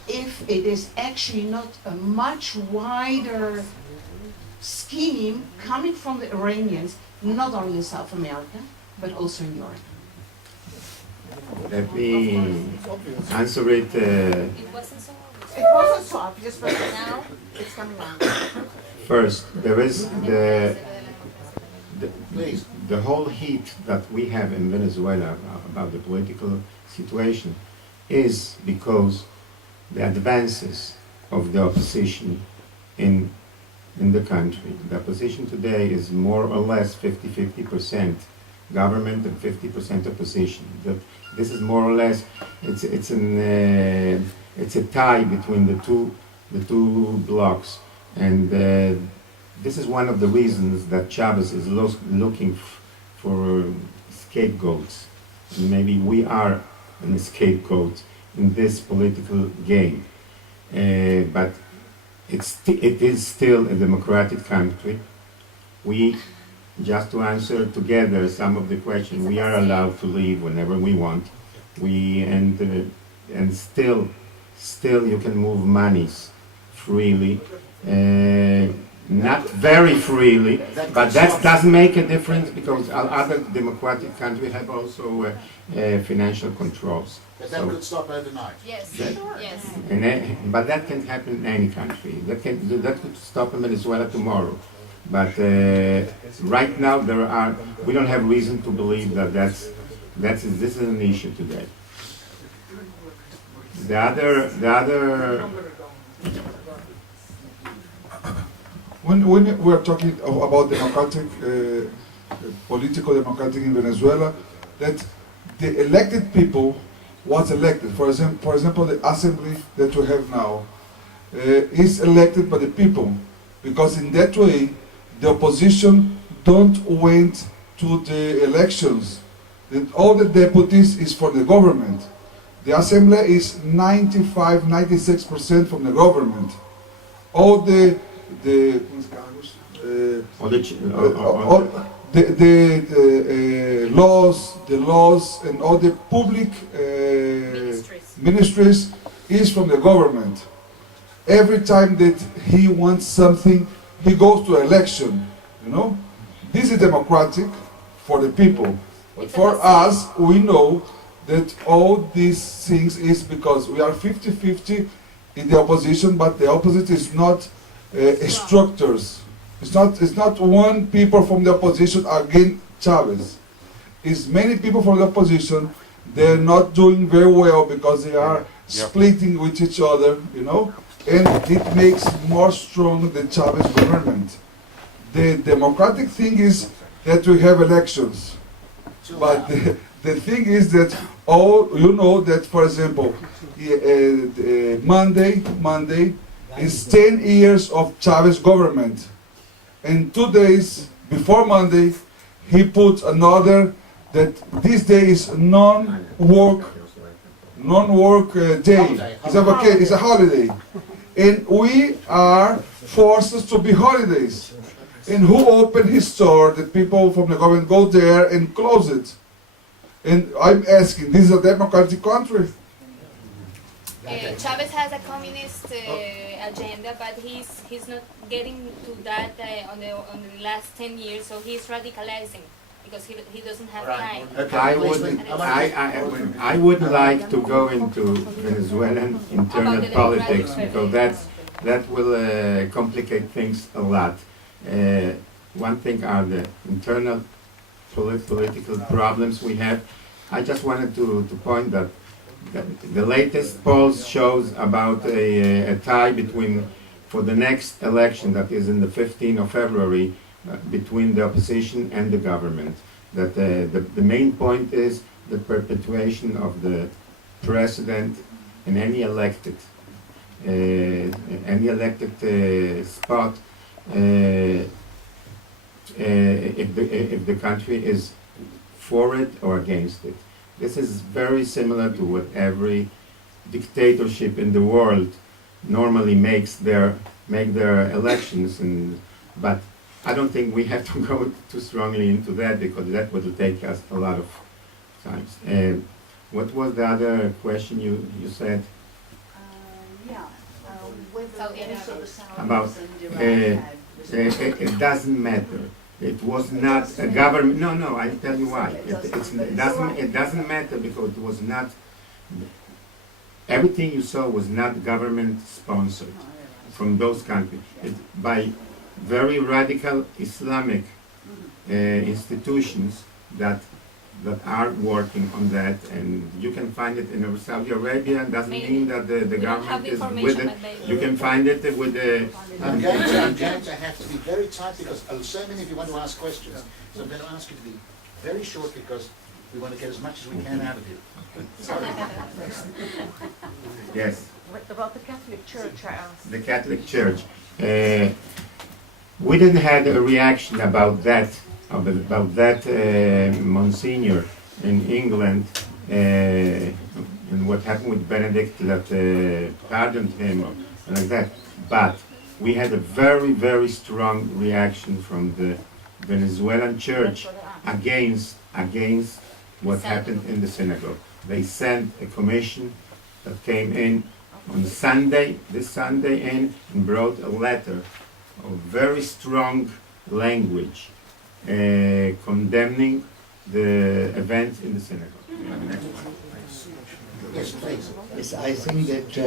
if it is actually not a much wider scheme coming from the Iranians, not only in South America, but also in Europe. Let me answer it. It wasn't so obvious. It wasn't so obvious, but now it's coming out. First, there is the whole heat that we have in Venezuela about the political situation is because the advances of the opposition in the country. The opposition today is more or less 50% government and 50% opposition. This is more or less, it's a tie between the two blocks, and this is one of the reasons that Chavez is looking for scapegoats. And maybe we are a scapegoat in this political game, but it is still a democratic country. We, just to answer together some of the questions, we are allowed to leave whenever we want. And still you can move monies freely. Not very freely, but that doesn't make a difference because other democratic countries have also financial controls. But that could stop overnight. Yes, Sure. yes. But that can happen in any country. That could stop in Venezuela tomorrow. But right now we don't have reason to believe that this is an issue today. The other. When we are talking about democratic, political democratic in Venezuela, that the elected people was elected. For example, the assembly that we have now is elected by the people, because in that way the opposition don't went to the elections. That all the deputies is for the government. The assembly is 95-96% from the government. All the laws and all the public ministries is from the government. Every time that he wants something, he goes to election. You know, this is democratic for the people. But for us, we know that all these things is because we are 50-50 in the opposition, but the opposite is not structures. It's not one people from the opposition against Chavez. is many people from the opposition, they're not doing very well because they are splitting with each other, you know, and it makes more strong the Chavez government. The democratic thing is that we have elections, but the thing is that you know that, for example, Monday is 10 years of Chavez government, and 2 days before Monday, he put another that this day is non-work day. It's a holiday, and we are forced to be holidays. And who opened his store? The people from the government go there and close it. And I'm asking, this is a democratic country? Chavez has a communist agenda, but he's not getting to that on the last 10 years, so he's radicalizing because he doesn't have time. I wouldn't like to go into Venezuelan internal politics because that will complicate things a lot. One thing are the internal political problems we have. I just wanted to point that the latest polls shows about a tie between, for the next election that is in the 15th of February, between the opposition and the government. That the main point is the perpetuation of the president in any elected spot if the country is for it or against it. This is very similar to what every dictatorship in the world normally make their elections, but I don't think we have to go too strongly into that because that would take us a lot of times. What was the other question you said? About it doesn't matter. It was not a government. No. I tell you why. It doesn't matter because it was not. Everything you saw was not government sponsored from those countries. By very radical Islamic institutions that are working on that, and you can find it in Saudi Arabia. Doesn't mean that the government is with it. You can find it with the. I'm going to have to be very tight because so many of you want to ask questions. So I'm going to ask you to be very short because we want to get as much as we can out of you. Sorry. Yes. About the Catholic Church, I asked. The Catholic Church. We didn't have a reaction about that Monsignor in England and what happened with Benedict that pardoned him and like that. But we had a very, very strong reaction from the Venezuelan church against what happened in the synagogue. They sent a commission that came in on this Sunday and brought a letter of very strong language condemning the events in the synagogue. Next one. Yes, please. Yes, I think that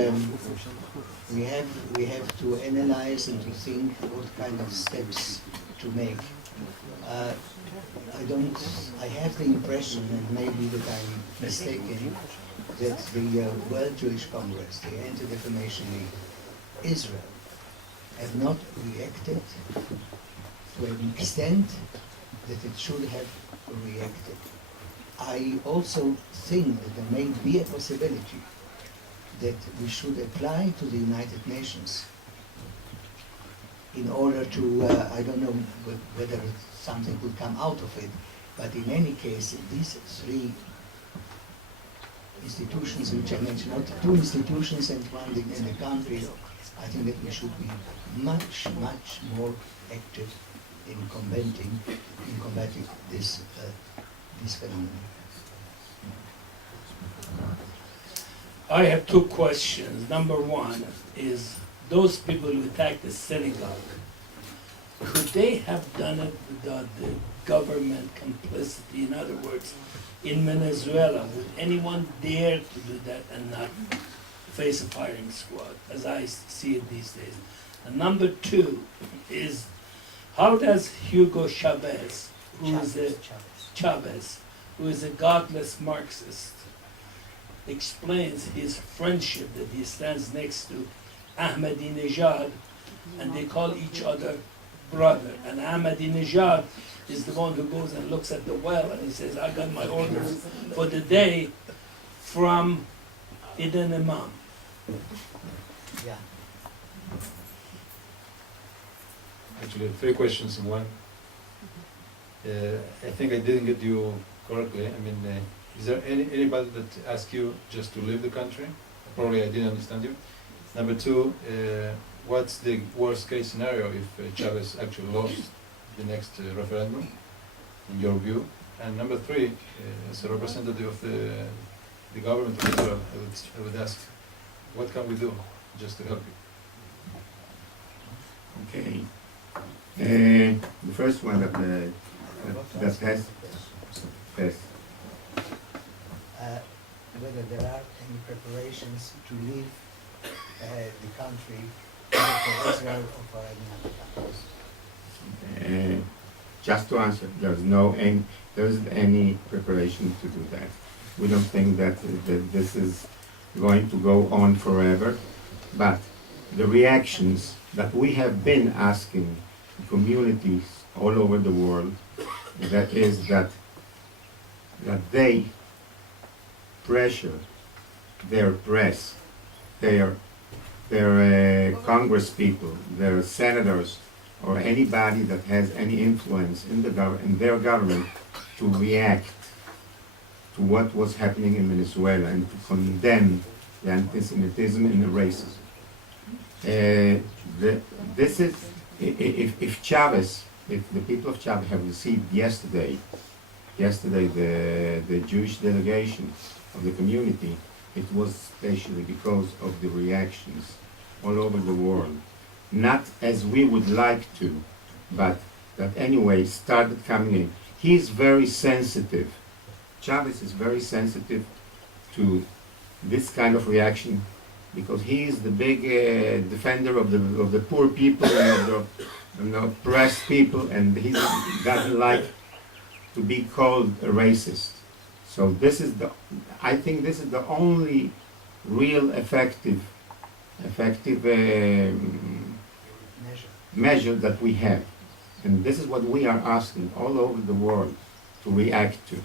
we have to analyze and to think what kind of steps to make. I have the impression, and maybe that I'm mistaken, that the World Jewish Congress, the Anti-Defamation League, Israel, have not reacted to an extent that it should have reacted. I also think that there may be a possibility that we should apply to the United Nations in order to, I don't know whether something could come out of it, but in any case, these three institutions which I mentioned, not two institutions and one in the country, I think that we should be much, much more active in combating this phenomenon. I have two questions. Number one is, those people who attacked the synagogue, could they have done it without the government complicity? In other words, in Venezuela, would anyone dare to do that and not face a firing squad, as I see it these days? And number two is, how does Hugo Chavez, who is who is a godless Marxist, explains his friendship that he stands next to Ahmadinejad, and they call each other brother. And Ahmadinejad is the one who goes and looks at the well, and he says, I got my orders for the day from Ibn Imam. Yeah. Actually, 3 questions in one. I think I didn't get you correctly. I mean, is there anybody that asked you just to leave the country? Probably I didn't understand you. Number 2, what's the worst case scenario if Chavez actually lost the next referendum, in your view? And number 3, as a representative of the government of Israel, I would ask, what can we do just to help you? Okay. The first one that has whether there are any preparations to leave the country either for Israel or for any other countries. Just to answer, there isn't any preparation to do that. We don't think that this is going to go on forever, but the reactions that we have been asking communities all over the world, that is that they pressure their press, their Congress people, their senators, or anybody that has any influence in their government to react to what was happening in Venezuela and to condemn the anti-Semitism and the racism. This is, if Chavez, if the people of Chavez have received yesterday the Jewish delegation of the community, it was especially because of the reactions all over the world. Not as we would like to, but that anyway started coming in. He's very sensitive. Chavez is very sensitive to this kind of reaction because he is the big defender of the poor people and of the oppressed people, and he doesn't like to be called a racist. So I think this is the only real effective measure that we have. And this is what we are asking all over the world to react to.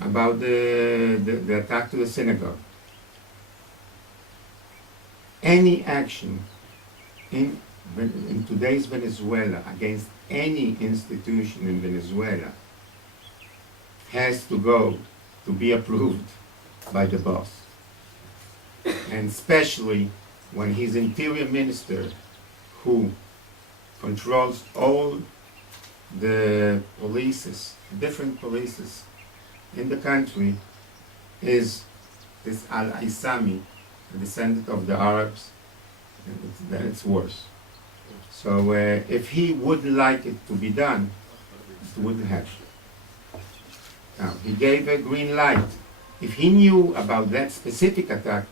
About the attack to the synagogue. Any action in today's Venezuela against any institution in Venezuela has to be approved by the boss. And especially when his interior minister, who controls all the different polices in the country, is this Al-Isami, a descendant of the Arabs, then it's worse. So if he wouldn't like it to be done, it wouldn't happen. Now, he gave a green light. If he knew about that specific attack,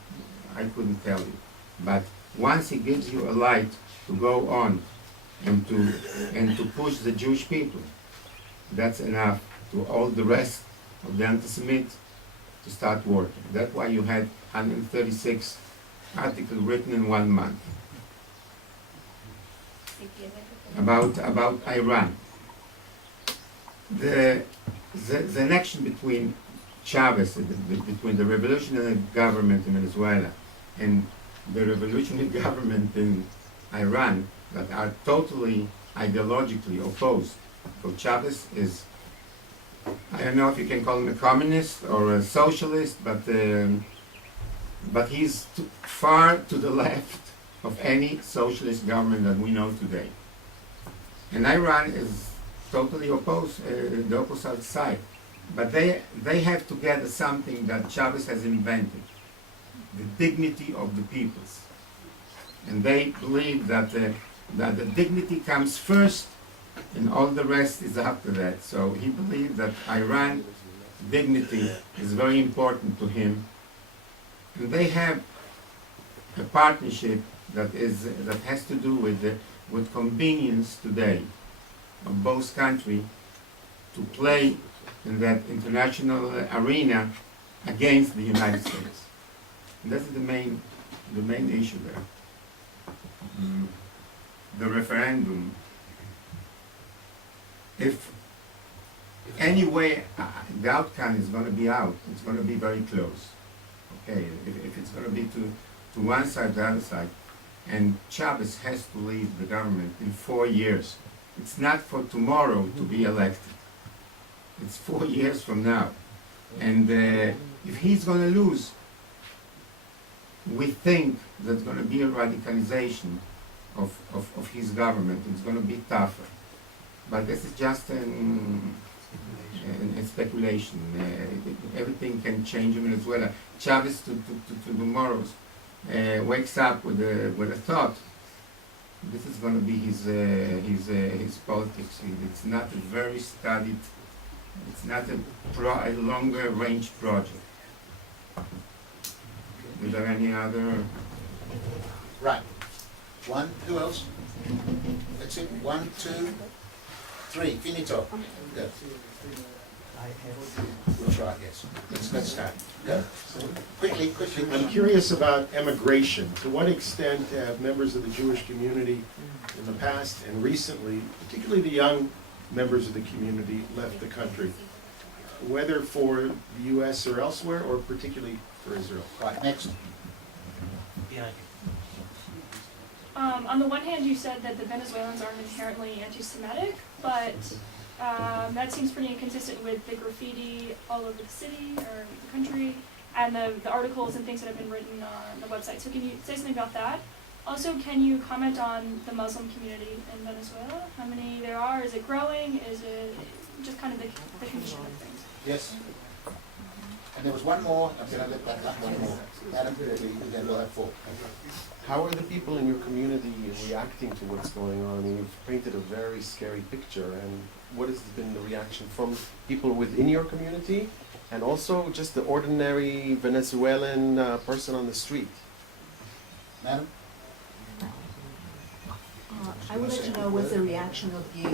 I couldn't tell you. But once he gives you a light to go on and to push the Jewish people, that's enough to all the rest of the anti-Semites to start working. That's why you had 136 articles written in 1 month. About Iran. The connection between Chavez, between the revolutionary government in Venezuela and the revolutionary government in Iran, that are totally ideologically opposed. So Chavez is, I don't know if you can call him a communist or a socialist, but he's far to the left of any socialist government that we know today. And Iran is totally opposed, the opposite side. But they have together something that Chavez has invented, the dignity of the peoples. And they believe that the dignity comes first and all the rest is after that. So he believes that Iran's dignity is very important to him. And they have a partnership that has to do with convenience today of both countries to play in that international arena against the United States. And that's the main issue there. The referendum, if anyway the outcome is going to be out, it's going to be very close. Okay, if it's going to be to one side or the other side, and Chavez has to leave the government in 4 years. It's not for tomorrow to be elected. It's 4 years from now. And if he's going to lose, we think there's going to be a radicalization of his government. It's going to be tougher. But this is just a speculation. Everything can change in Venezuela. Chavez tomorrow wakes up with a thought. This is going to be his politics. It's not a very studied. It's not a longer range project. Is there any other? Right. One. Who else? That's it. 1, 2, 3. Finito. Go. We'll try. Yes. Let's start. Go. Quickly. I'm curious about emigration. To what extent have members of the Jewish community in the past and recently, particularly the young members of the community, left the country, whether for the U.S. or elsewhere, or particularly for Israel? Right. Next. On the one hand, you said that the Venezuelans aren't inherently anti-Semitic, but that seems pretty inconsistent with the graffiti all over the city or the country, and the articles and things that have been written on the website. So can you say something about that? Also, can you comment on the Muslim community in Venezuela? How many there are? Is it growing? Is it just kind of the condition of things? Yes. And there was one more. I'm going to let that one more. Adam, then we'll have 4. How are the people in your community reacting to what's going on? I mean, you've painted a very scary picture, and what has been the reaction from people within your community, and also just the ordinary Venezuelan person on the street? Madam? I would like to know what's the reaction of the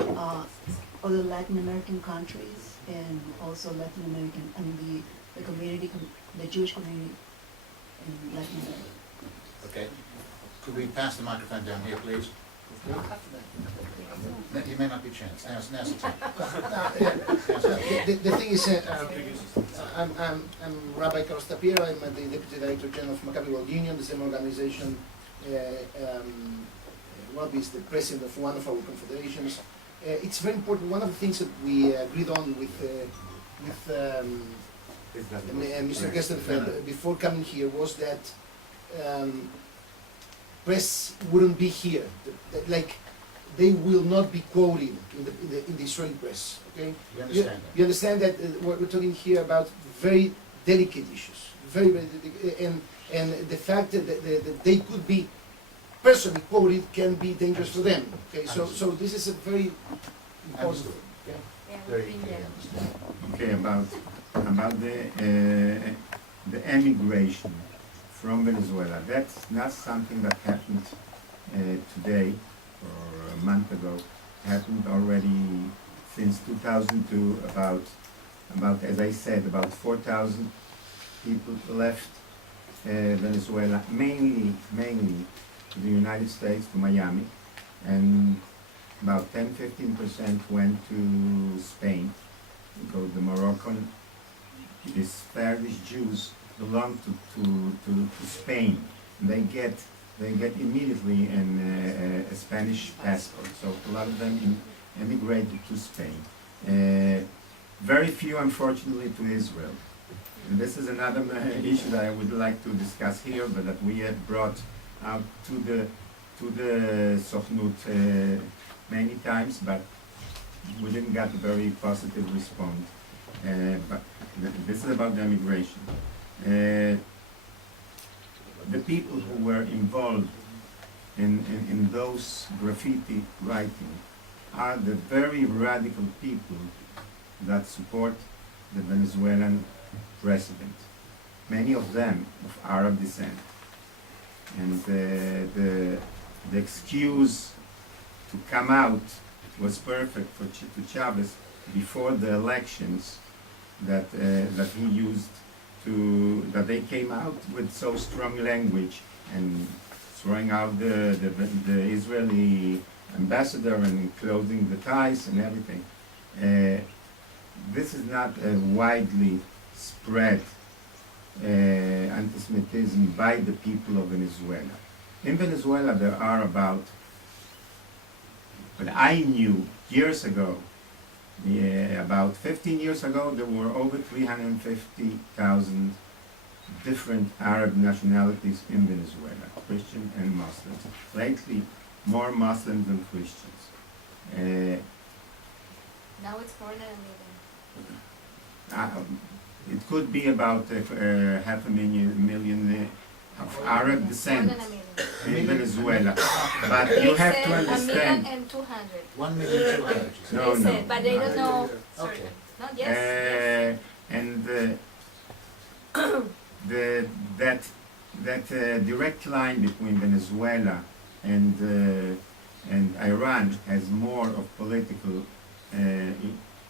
other Latin American countries, and also Latin American, I mean the community, the Jewish community in Latin America. Okay. Could we pass the microphone down here, please? You may not be chance. Now's the time. The thing is, I'm Rabbi Carlos Tapiro. I'm the Deputy Director General of Maccabi World Union, the same organization. Rob is the president of one of our confederations. It's very important. One of the things that we agreed on with Mr. Gestenfeld before coming here was that press wouldn't be here. Like they will not be quoted in the Israeli press. Okay, you understand that we're talking here about very delicate issues, very delicate, and the fact that they could be personally quoted can be dangerous for them. Okay, so this is a very important. Okay, very clear. Okay, about the emigration from Venezuela. That's not something that happened today or a month ago. It happened already since 2002. About as I said, about 4,000 people left Venezuela, mainly to the United States, to Miami, and about 10-15% went to Spain, because the Moroccan, these Spanish Jews belong to Spain. They get immediately a Spanish passport. So a lot of them emigrated to Spain. Very few, unfortunately, to Israel. And this is another issue that I would like to discuss here, but that we have brought out to the Sochnut many times, but we didn't get a very positive response. But this is about the immigration. The people who were involved in those graffiti writing are the very radical people that support the Venezuelan president. Many of them of Arab descent. And the excuse to come out was perfect to Chavez before the elections that he used that they came out with so strong language and throwing out the Israeli ambassador and closing the ties and everything. This is not a widely spread anti-Semitism by the people of Venezuela. In Venezuela there are about, but I knew years ago, about 15 years ago, there were over 350,000 different Arab nationalities in Venezuela, Christian and Muslims. Lately, more Muslims than Christians. Now it's more than a million. It could be about half a million of Arab descent in Venezuela. But you have to understand. 1,200,000. 1,200,000. No, They no. said, but they don't know. Okay. No, yes. And that direct line between Venezuela and Iran has more of political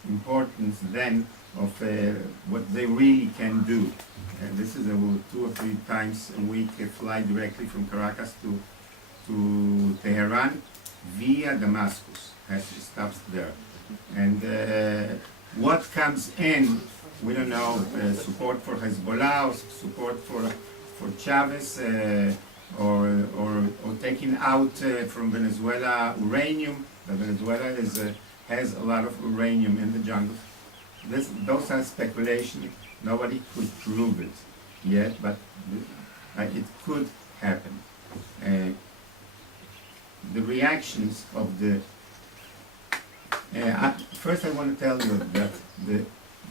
importance than of what they really can do. This is 2 or 3 times a week a flight directly from Caracas to Tehran via Damascus. It stops there. And what comes in, we don't know, support for Hezbollah, or support for Chavez, or taking out from Venezuela uranium. Venezuela has a lot of uranium in the jungle. Those are speculations. Nobody could prove it yet, but it could happen. The reactions of the first I want to tell you that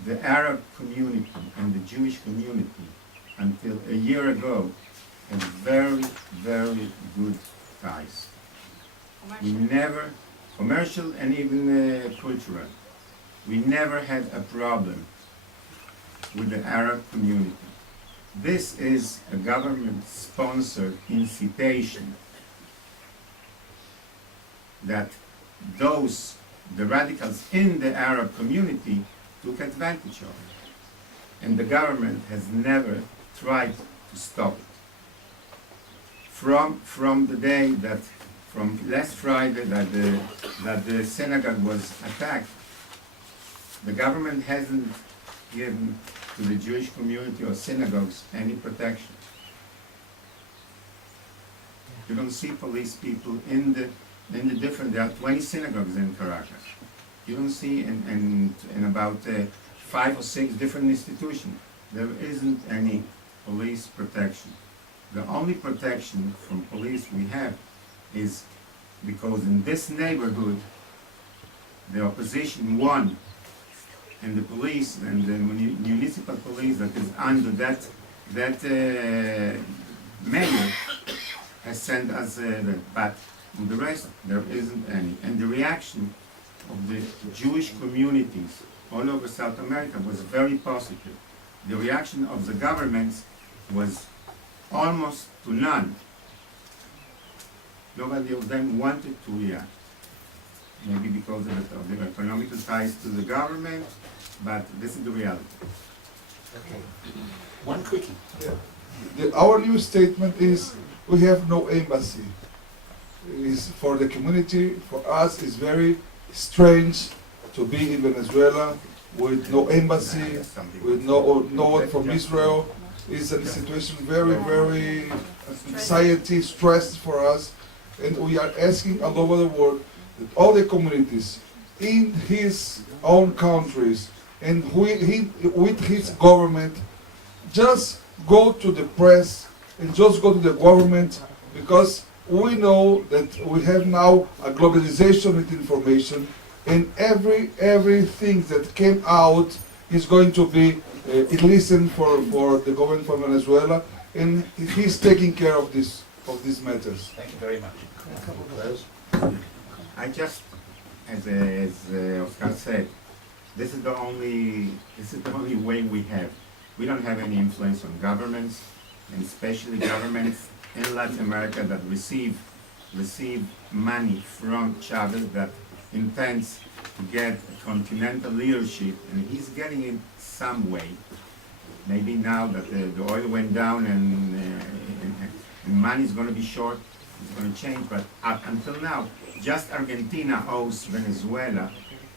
the Arab community and the Jewish community until a year ago had very, very good ties. We never, commercial and even cultural, we never had a problem with the Arab community. This is a government-sponsored incitation that the radicals in the Arab community took advantage of. And the government has never tried to stop it. From the day that, from last Friday that the synagogue was attacked, the government hasn't given to the Jewish community or synagogues any protection. You don't see police people in the different, there are 20 synagogues in Caracas. You don't see in about 5 or 6 different institutions, there isn't any police protection. The only protection from police we have is because in this neighborhood, the opposition won, and the police and the municipal police that is under that mayor has sent us but the rest there isn't any. And the reaction of the Jewish communities all over South America was very positive. The reaction of the governments was almost to none. Nobody of them wanted to react. Maybe because of the economical ties to the government, but this is the reality. Okay. One quickie. Yeah. Our new statement is we have no embassy. Is for the community, for us, it's very strange to be in Venezuela with no embassy, with no one from Israel. It's a situation very, very anxiety, stress for us, and we are asking all over the world that all the communities in his own countries and with his government just go to the press and just go to the government, because we know that we have now a globalization with information, and everything that came out is going to be listened for the government from Venezuela, and he's taking care of these matters. Thank you very much. I just, as Oscar said, this is the only way we have. We don't have any influence on governments, and especially governments in Latin America that receive money from Chavez that intends to get a continental leadership, and he's getting it some way. Maybe now that the oil went down and money is going to be short, it's going to change, but up until now, just Argentina owes Venezuela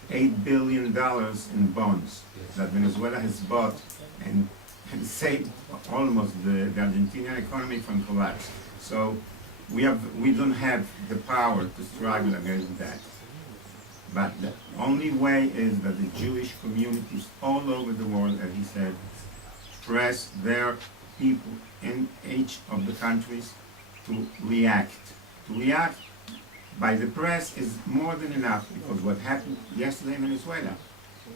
$8 billion in bonds that Venezuela has bought and saved almost the Argentinian economy from collapse. So we don't have the power to struggle against that. But the only way is that the Jewish communities all over the world, as he said, press their people in each of the countries to react. To react by the press is more than enough, because what happened yesterday in Venezuela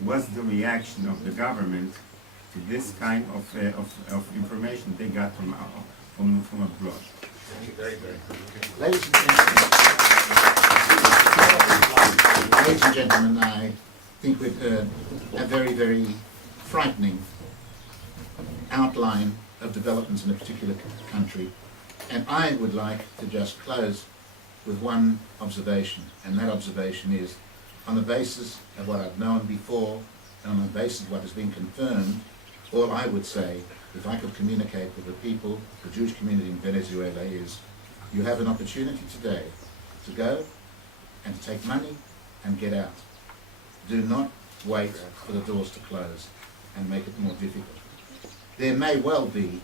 was the reaction of the government to this kind of information they got from abroad. Thank you very, very much. Ladies and gentlemen, I think we've heard a very, very frightening outline of developments in a particular country, and I would like to just close with one observation, and that observation is, on the basis of what I've known before, and on the basis of what has been confirmed, all I would say, if I could communicate with the people, the Jewish community in Venezuela, is you have an opportunity today to go and to take money and get out. Do not wait for the doors to close and make it more difficult. There may well be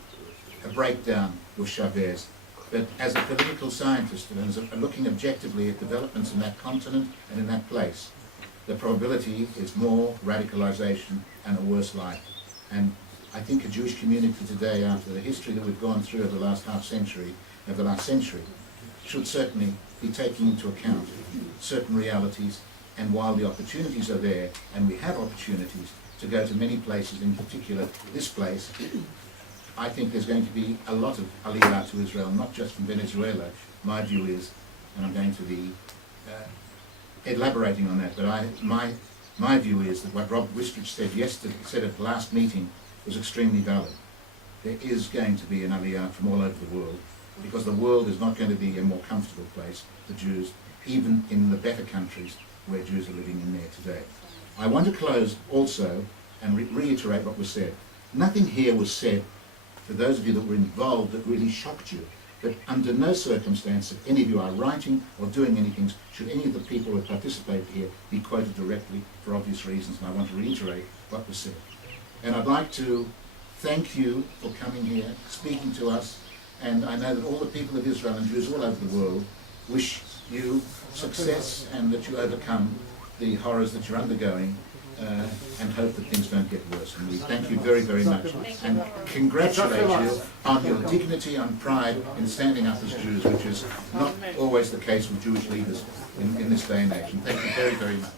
a breakdown with Chavez, but as a political scientist and as looking objectively at developments in that continent and in that place, the probability is more radicalization and a worse life. And I think a Jewish community today, after the history that we've gone through over the last century, should certainly be taking into account certain realities, and while the opportunities are there, and we have opportunities to go to many places, in particular this place, I think there's going to be a lot of aliyah to Israel, not just from Venezuela. My view is, and I'm going to be elaborating on that, but my view is that what Rob Wistrich said at the last meeting was extremely valid. There is going to be an aliyah from all over the world, because the world is not going to be a more comfortable place for Jews, even in the better countries where Jews are living in there today. I want to close also and reiterate what was said. Nothing here was said, for those of you that were involved, that really shocked you. But under no circumstance, if any of you are writing or doing anything, should any of the people who participate here be quoted directly for obvious reasons. And I want to reiterate what was said. And I'd like to thank you for coming here, speaking to us. And I know that all the people of Israel and Jews all over the world wish you success and that you overcome the horrors that you're undergoing, and hope that things don't get worse. And we thank you very, very much, and congratulate you on your dignity and pride in standing up as Jews, which is not always the case with Jewish leaders in this day and age. And thank you very, very much.